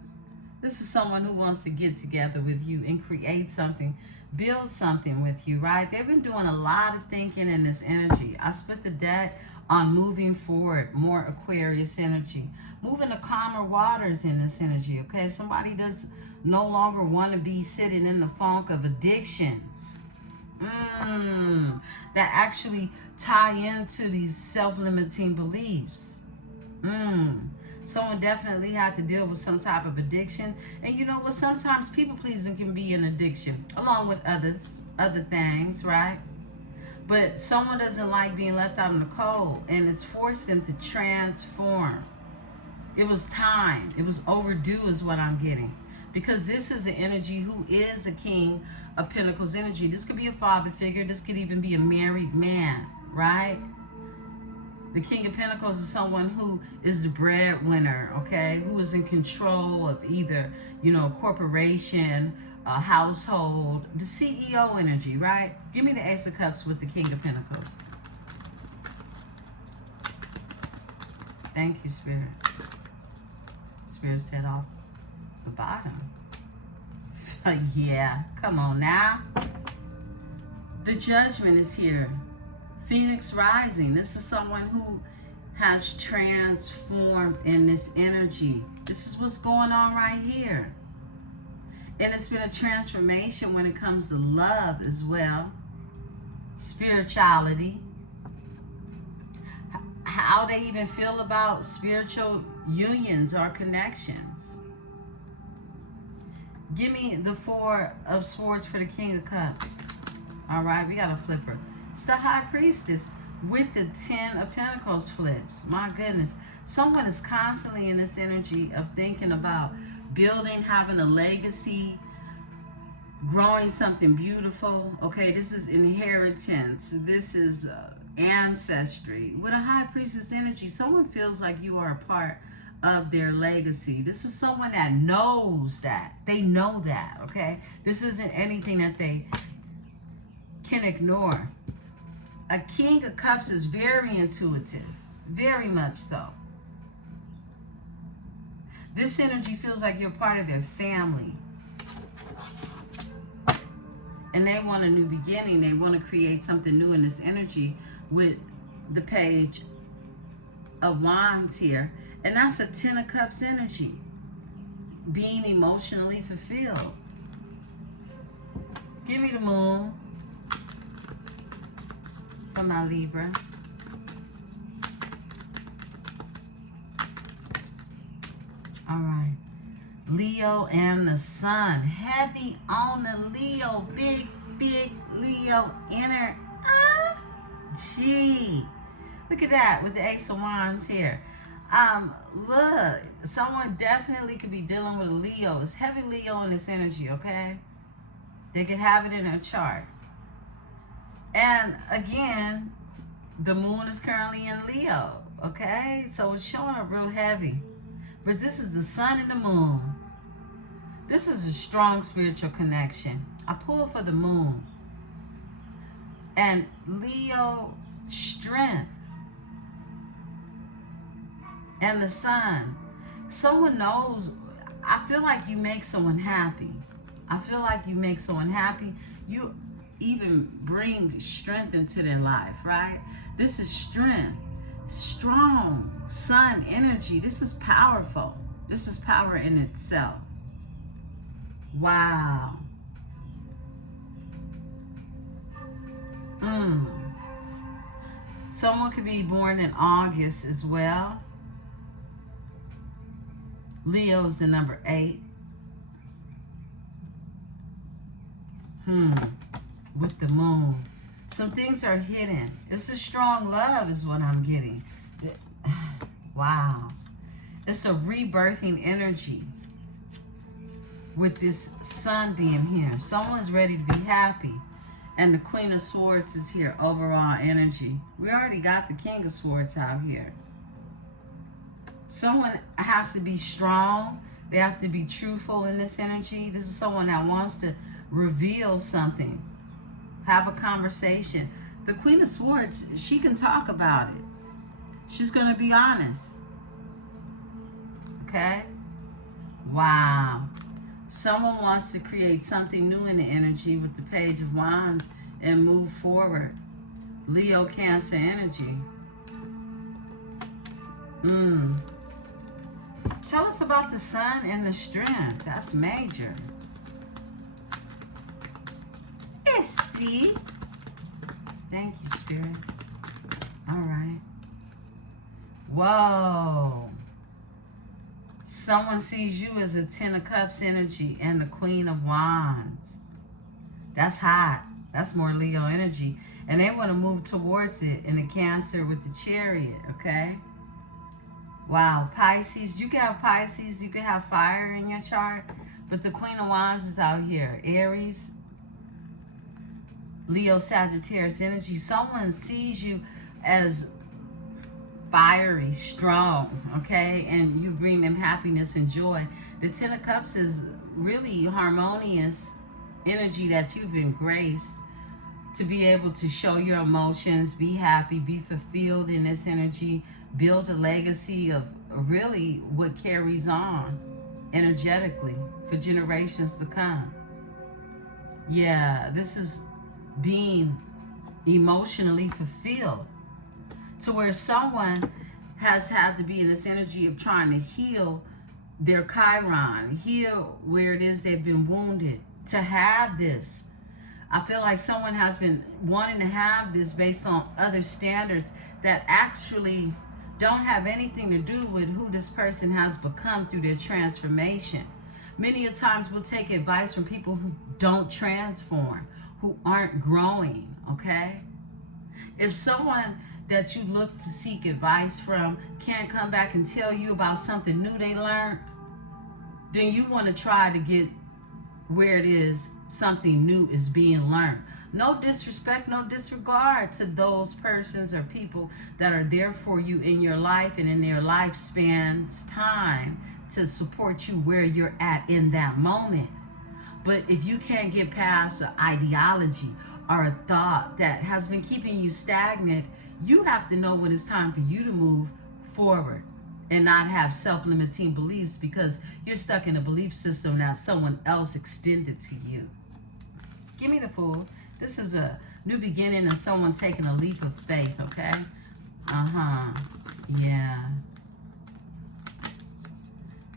This is someone who wants to get together with you and create something, build something with you, right? They've been doing a lot of thinking in this energy. I split the deck on moving forward, more Aquarius energy. Moving to calmer waters in this energy, okay? Somebody does no longer want to be sitting in the funk of addictions. That actually tie into these self-limiting beliefs. Someone definitely had to deal with some type of addiction. And you know what? Sometimes people pleasing can be an addiction, along with other things, right? But someone doesn't like being left out in the cold, and it's forced them to transform. It was time. It was overdue is what I'm getting. Because this is an energy who is a King of Pentacles energy. This could be a father figure. This could even be a married man, right? The King of Pentacles is someone who is the breadwinner, okay? Who is in control of either, you know, a corporation, a household, the CEO energy, right? Give me the Ace of Cups with the King of Pentacles. Thank you, Spirit. Spirit set off the bottom. Yeah, come on now. The Judgment is here. Phoenix rising. This is someone who has transformed in this energy. This is what's going on right here. And it's been a transformation when it comes to love as well. Spirituality. how they even feel about spiritual unions or connections. Give me the Four of Swords for the King of Cups. All right, we got a flipper. It's the High Priestess with the Ten of Pentacles flips. My goodness. Someone is constantly in this energy of thinking about building, having a legacy, growing something beautiful. Okay, this is inheritance. This is ancestry. With a High Priestess energy, someone feels like you are a part of their legacy. This is someone that knows that. They know that, okay? This isn't anything that they can ignore. A King of Cups is very intuitive, very much so. This energy feels like you're part of their family. And they want a new beginning. They want to create something new in this energy with the Page of Wands here. And that's a Ten of Cups energy. Being emotionally fulfilled. Give me the Moon for my Libra. All right. Leo and the Sun. Heavy on the Leo. Big, big Leo inner. Gee. Look at that with the Ace of Wands here. Look. Someone definitely could be dealing with a Leo. It's heavy Leo in this energy, okay? They could have it in their chart. And again, the Moon is currently in Leo, okay? So it's showing up real heavy. But this is the Sun and the Moon. This is a strong spiritual connection. I pull for the Moon. And Leo, strength. And the Sun. Someone knows. I feel like you make someone happy. I feel like you make someone happy. You even bring strength into their life, right? This is strength. Strong Sun energy. This is powerful. This is power in itself. Wow. Someone could be born in August as well. Leo's the number 8. With the Moon. Some things are hidden. It's a strong love is what I'm getting. Wow. It's a rebirthing energy with this Sun being here. Someone's ready to be happy. And the Queen of Swords is here. Overall energy. We already got the King of Swords out here. Someone has to be strong. They have to be truthful in this energy. This is someone that wants to reveal something. Have a conversation. The Queen of Swords, she can talk about it. She's going to be honest. Okay? Wow. Someone wants to create something new in the energy with the Page of Wands and move forward. Leo, Cancer energy. Tell us about the Sun and the strength. That's major. Esprit. Thank you, Spirit. All right. Whoa. Someone sees you as a Ten of Cups energy and the Queen of Wands. That's hot. That's more Leo energy. And they want to move towards it in the Cancer with the Chariot, okay? Wow. Pisces. You can have Pisces. You can have fire in your chart. But the Queen of Wands is out here. Aries. Leo, Sagittarius energy. Someone sees you as fiery, strong, okay? And you bring them happiness and joy. The Ten of Cups is really harmonious energy that you've been graced to be able to show your emotions, be happy, be fulfilled in this energy, build a legacy of really what carries on energetically for generations to come. Yeah, this is being emotionally fulfilled, to where someone has had to be in this energy of trying to heal their Chiron, heal where it is they've been wounded, to have this I feel like someone has been wanting to have this based on other standards that actually don't have anything to do with who this person has become through their transformation. Many a times we'll take advice from people who don't transform, who aren't growing, okay? If someone that you look to seek advice from can't come back and tell you about something new they learned, then you want to try to get where it is something new is being learned. No disrespect, no disregard to those persons or people that are there for you in your life and in their lifespan's time to support you where you're at in that moment. But if you can't get past an ideology or a thought that has been keeping you stagnant, you have to know when it's time for you to move forward and not have self-limiting beliefs because you're stuck in a belief system that someone else extended to you. Give me the Fool. This is a new beginning of someone taking a leap of faith, okay? Yeah.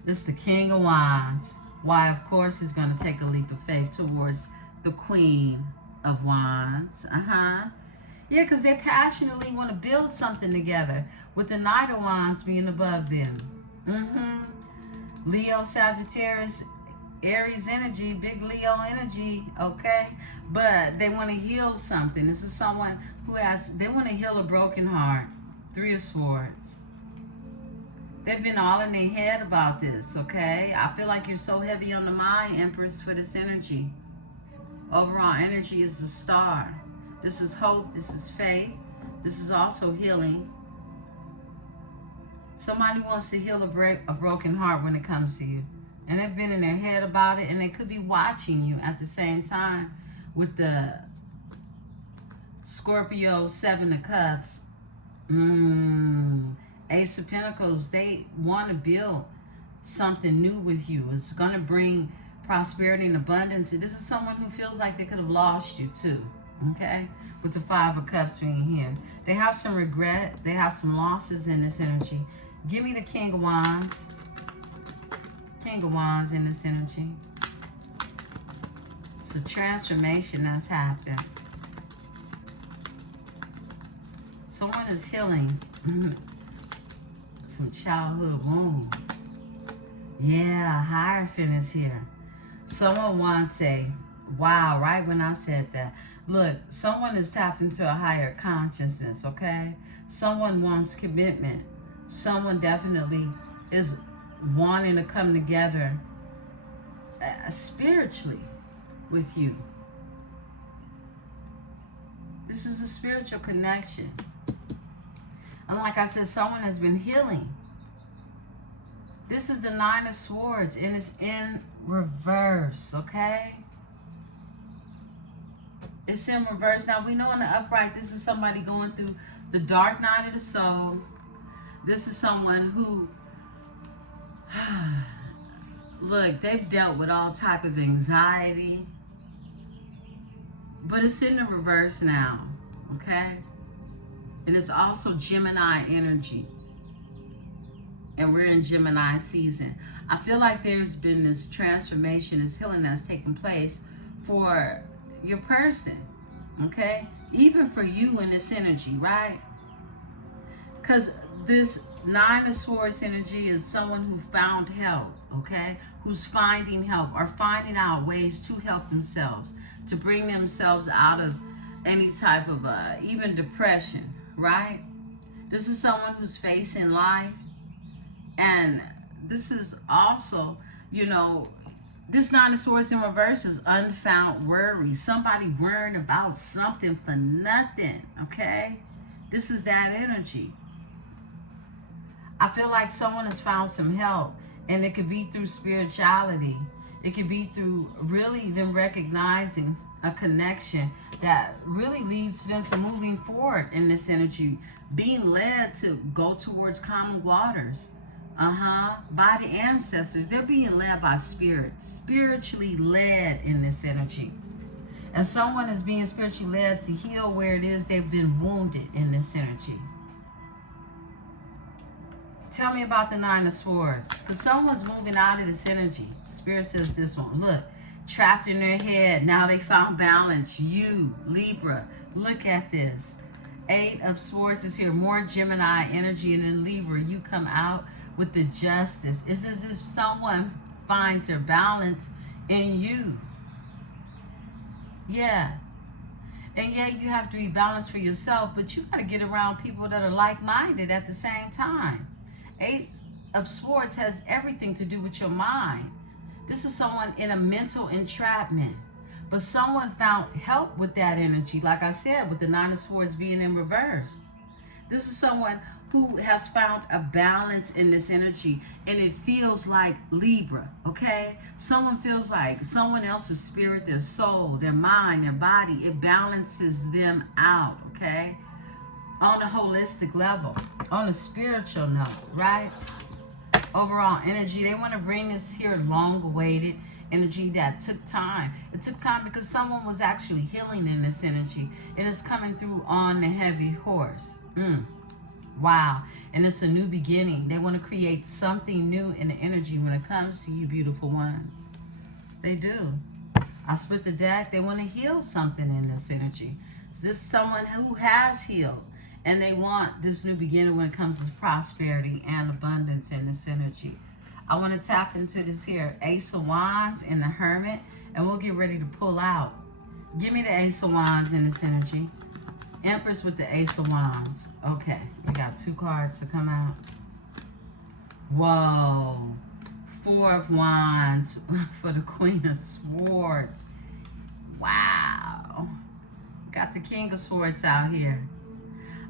This is the King of Wands. Why, of course, he's going to take a leap of faith towards the Queen of Wands. Yeah, because they passionately want to build something together with the Knight of Wands being above them. Leo, Sagittarius, Aries energy, big Leo energy, okay? But they want to heal something. This is someone who they want to heal a broken heart. Three of Swords. They've been all in their head about this, okay? I feel like you're so heavy on the mind, Empress, for this energy. Overall energy is the Star. This is hope. This is faith. This is also healing. Somebody wants to heal a broken heart when it comes to you. And they've been in their head about it, and they could be watching you at the same time with the Scorpio, Seven of Cups. Ace of Pentacles. They want to build something new with you. It's going to bring prosperity and abundance. And this is someone who feels like they could have lost you too. Okay? With the Five of Cups being here. They have some regret. They have some losses in this energy. Give me the King of Wands. King of Wands in this energy. It's a transformation that's happened. Someone is healing some childhood wounds. Yeah, Hierophant is here. Someone wants wow, right when I said that. Look, someone is tapped into a higher consciousness, okay? Someone wants commitment. Someone definitely is wanting to come together spiritually with you. This is a spiritual connection. And like I said, someone has been healing. This is the Nine of Swords, and it's in reverse, okay? It's in reverse. Now, we know in the upright, this is somebody going through the dark night of the soul. This is someone who, look, they've dealt with all type of anxiety. But it's in the reverse now, okay? And it's also Gemini energy. And we're in Gemini season. I feel like there's been this transformation, this healing that's taken place for your person, okay? Even for you in this energy, right? Because this Nine of Swords energy is someone who found help, okay? Who's finding help or finding out ways to help themselves, to bring themselves out of any type of even depression, right? This is someone who's facing life. And this is also, you know, this Nine of Swords in reverse is unfound worry. Somebody worrying about something for nothing, okay? This is that energy. I feel like someone has found some help, and it could be through spirituality. It could be through really them recognizing a connection that really leads them to moving forward in this energy, being led to go towards common waters. By the ancestors. They're being led by spirit, spiritually led in this energy. And someone is being spiritually led to heal where it is they've been wounded in this energy. Tell me about the Nine of Swords. Because someone's moving out of this energy. Spirit says this one. Look, trapped in their head. Now they found balance. You, Libra, look at this. 8 of Swords is here. More Gemini energy. And in Libra, you come out with the Justice. It's as if someone finds their balance in you. Yeah. And yeah, you have to be balanced for yourself, but you got to get around people that are like-minded at the same time. 8 of Swords has everything to do with your mind. This is someone in a mental entrapment. But someone found help with that energy, like I said, with the 9 of Swords being in reverse. This is someone who has found a balance in this energy, and it feels like Libra, okay? Someone feels like someone else's spirit, their soul, their mind, their body, it balances them out, okay? On a holistic level, on a spiritual note, right? Overall energy, they want to bring this here long-awaited energy that took time. It took time because someone was actually healing in this energy. It is coming through on the heavy horse. Wow. And it's a new beginning. They want to create something new in the energy when it comes to you, beautiful ones. They do. I split the deck. They want to heal something in this energy. So this is someone who has healed, and they want this new beginning when it comes to prosperity and abundance in this energy. I want to tap into this here Ace of Wands and the Hermit, and we'll get ready to pull out. Give me the Ace of Wands in this energy. Empress with the Ace of Wands. Okay, we got 2 cards to come out. Whoa. 4 of Wands for the Queen of Swords. Wow. Got the King of Swords out here.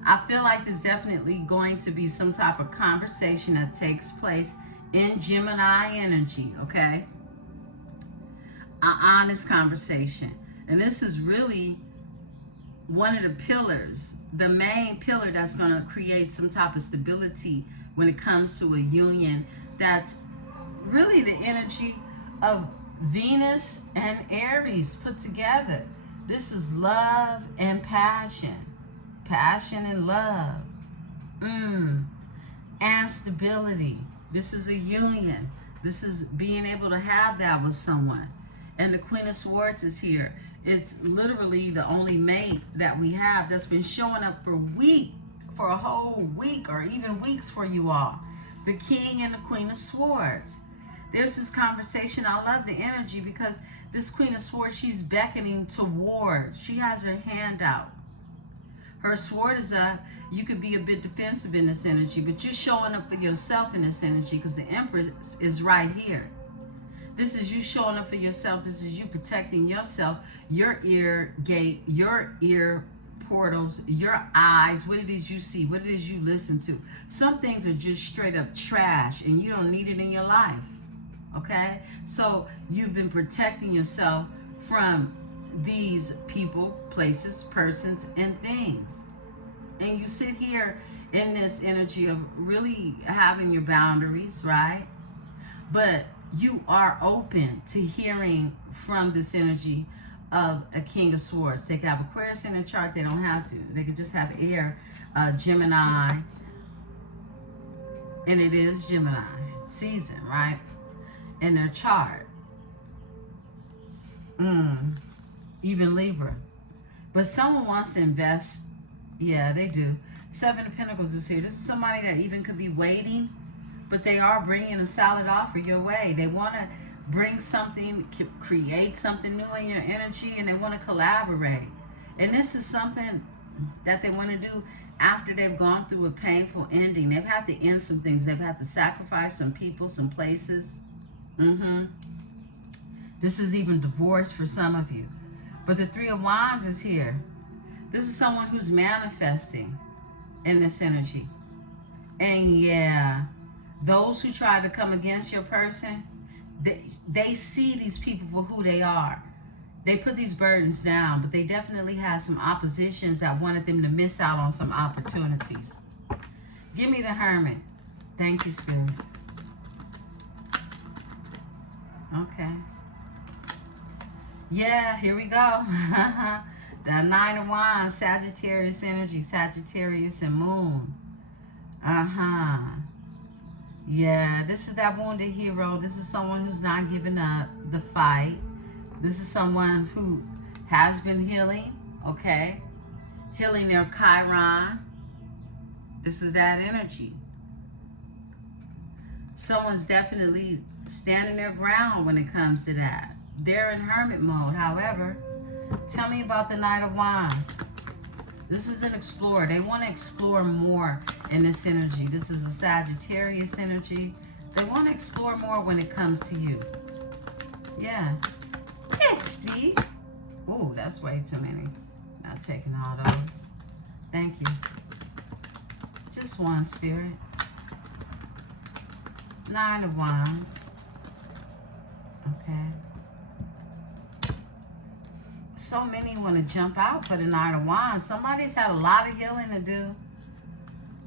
I feel like there's definitely going to be some type of conversation that takes place in Gemini energy, okay? An honest conversation. And this is really one of the pillars, the main pillar that's going to create some type of stability when it comes to a union. That's really the energy of Venus and Aries put together. This is love and passion. Passion and love. And stability. This is a union. This is being able to have that with someone. And the Queen of Swords is here. It's literally the only mate that we have that's been showing up for a whole week or even weeks for you all. The King and the Queen of Swords. There's this conversation. I love the energy because this Queen of Swords, she's beckoning toward. She has her hand out. Her sword is up. You could be a bit defensive in this energy, but you're showing up for yourself in this energy because the Empress is right here. This is you showing up for yourself. This is you protecting yourself, your ear gate, your ear portals, your eyes, what it is you see, what it is you listen to. Some things are just straight up trash and you don't need it in your life. Okay? So you've been protecting yourself from these people, places, persons, and things. And you sit here in this energy of really having your boundaries, right? But you are open to hearing from this energy of a King of Swords. They can have Aquarius in their chart. They don't have to. They could just have air, Gemini. And it is Gemini season, right? In their chart. Even Libra. But someone wants to invest. Yeah, they do. 7 of Pentacles is here. This is somebody that even could be waiting, but they are bringing a solid offer your way. They want to bring something, create something new in your energy, and they want to collaborate. And this is something that they want to do after they've gone through a painful ending. They've had to end some things. They've had to sacrifice some people, some places. This is even divorce for some of you. But the 3 of Wands is here. This is someone who's manifesting in this energy. And yeah, those who try to come against your person, they see these people for who they are. They put these burdens down, but they definitely had some oppositions that wanted them to miss out on some opportunities. Give me the Hermit. Thank you, Spirit. Okay. Yeah, here we go. The 9 of Wands, Sagittarius energy, Sagittarius and Moon. Yeah, this is that wounded hero. This is someone who's not giving up the fight. This is someone who has been healing, okay? Healing their Chiron. This is that energy. Someone's definitely standing their ground when it comes to that. They're in hermit mode. However, tell me about the Knight of Wands. This is an explorer. They want to explore more in this energy. This is a Sagittarius energy. They want to explore more when it comes to you. Yeah. Yes, speed. Ooh, that's way too many. Not taking all those. Thank you. Just one, Spirit. Nine of Wands. Okay. So many want to jump out for the Nine of Wands. Somebody's had a lot of healing to do.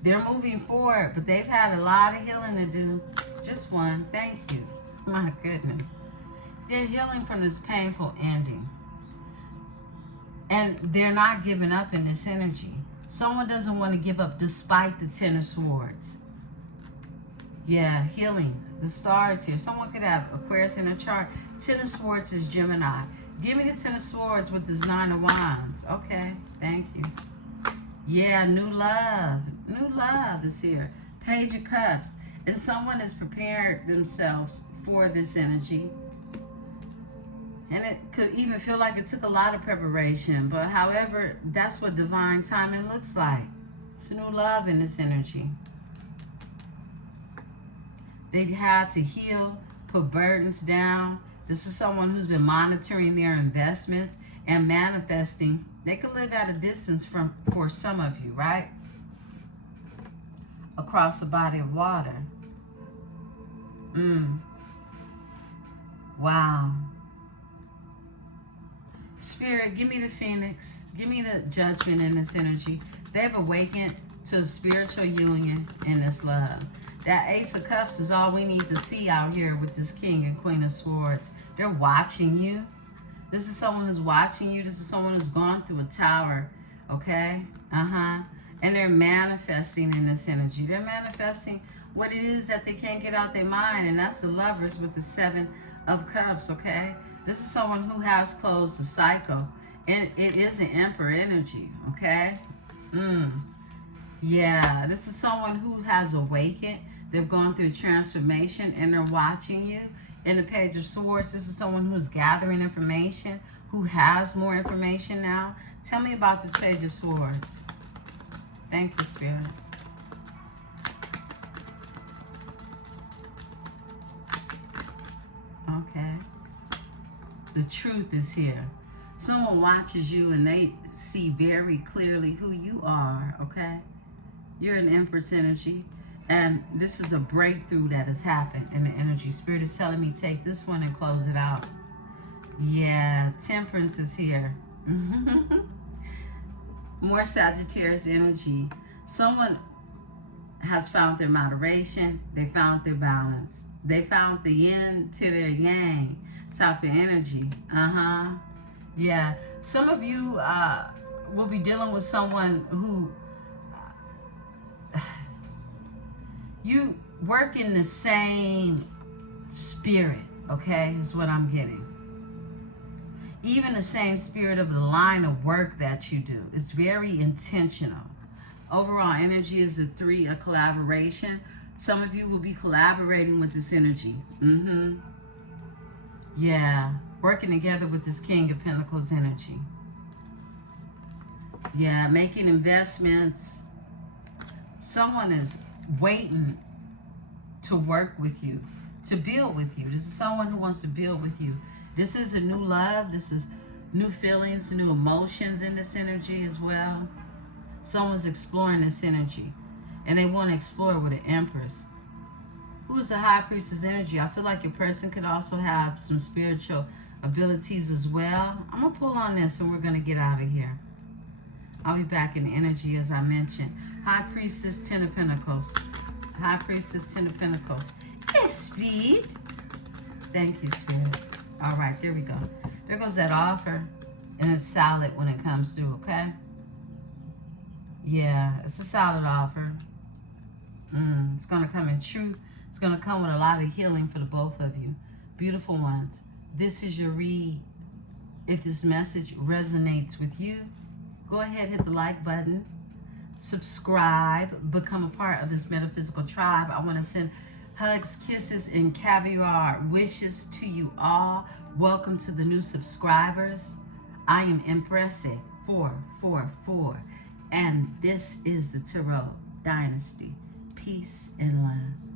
They're moving forward, but they've had a lot of healing to do. Just one. Thank you. My goodness. They're healing from this painful ending. And they're not giving up in this energy. Someone doesn't want to give up despite the Ten of Swords. Yeah, healing. The stars here. Someone could have Aquarius in a chart. Ten of Swords is Gemini. Give me the Ten of Swords with this Nine of Wands. Okay, thank you. Yeah, new love. New love is here. Page of Cups. And someone has prepared themselves for this energy. And it could even feel like it took a lot of preparation. But however, that's what divine timing looks like. It's new love in this energy. They had to heal, put burdens down. This is someone who's been monitoring their investments and manifesting. They could live at a distance for some of you, right? Across a body of water. Wow. Spirit, give me the Phoenix. Give me the Judgment in this energy. They've awakened to a spiritual union in this love. That Ace of Cups is all we need to see out here with this King and Queen of Swords. They're watching you. This is someone who's watching you. This is someone who's gone through a tower, okay? And they're manifesting in this energy. They're manifesting what it is that they can't get out their mind, and that's the Lovers with the Seven of Cups, okay? This is someone who has closed the cycle, and it is an Emperor energy, okay? Yeah, this is someone who has awakened. They've gone through transformation, and they're watching you. In the Page of Swords, this is someone who's gathering information, who has more information now. Tell me about this Page of Swords. Thank you, Spirit. Okay. The truth is here. Someone watches you and they see very clearly who you are, okay? You're an Empress energy. And this is a breakthrough that has happened in the energy. Spirit is telling me take this one and close it out. Yeah, Temperance is here. More Sagittarius energy. Someone has found their moderation. They found their balance. They found the yin to their yang type of energy. Yeah. Some of you will be dealing with someone who you work in the same spirit, okay, is what I'm getting. Even the same spirit of the line of work that you do. It's very intentional. Overall energy is a 3, a collaboration. Some of you will be collaborating with this energy. Yeah, working together with this King of Pentacles energy. Yeah, making investments. Someone is waiting to work with you, to build with you. This is someone who wants to build with you. This is a new love. This is new feelings, new emotions in this energy as well. Someone's exploring this energy, and they want to explore with an Empress. Who is the High Priestess energy? I feel like your person could also have some spiritual abilities as well. I'm going to pull on this and we're going to get out of here. I'll be back in the energy as I mentioned. High Priestess, Ten of Pentacles. High Priestess, Ten of Pentacles. Yes, speed. Thank you, Spirit. All right, there we go. There goes that offer. And it's solid when it comes through, okay? Yeah, it's a solid offer. It's going to come in truth. It's going to come with a lot of healing for the both of you. Beautiful ones. This is your read. If this message resonates with you, go ahead, hit the like button, subscribe, become a part of this metaphysical tribe. I want to send hugs, kisses, and caviar wishes to you all. Welcome to the new subscribers. I am Emperesse 444, and this is the Tarot Dynasty. Peace and love.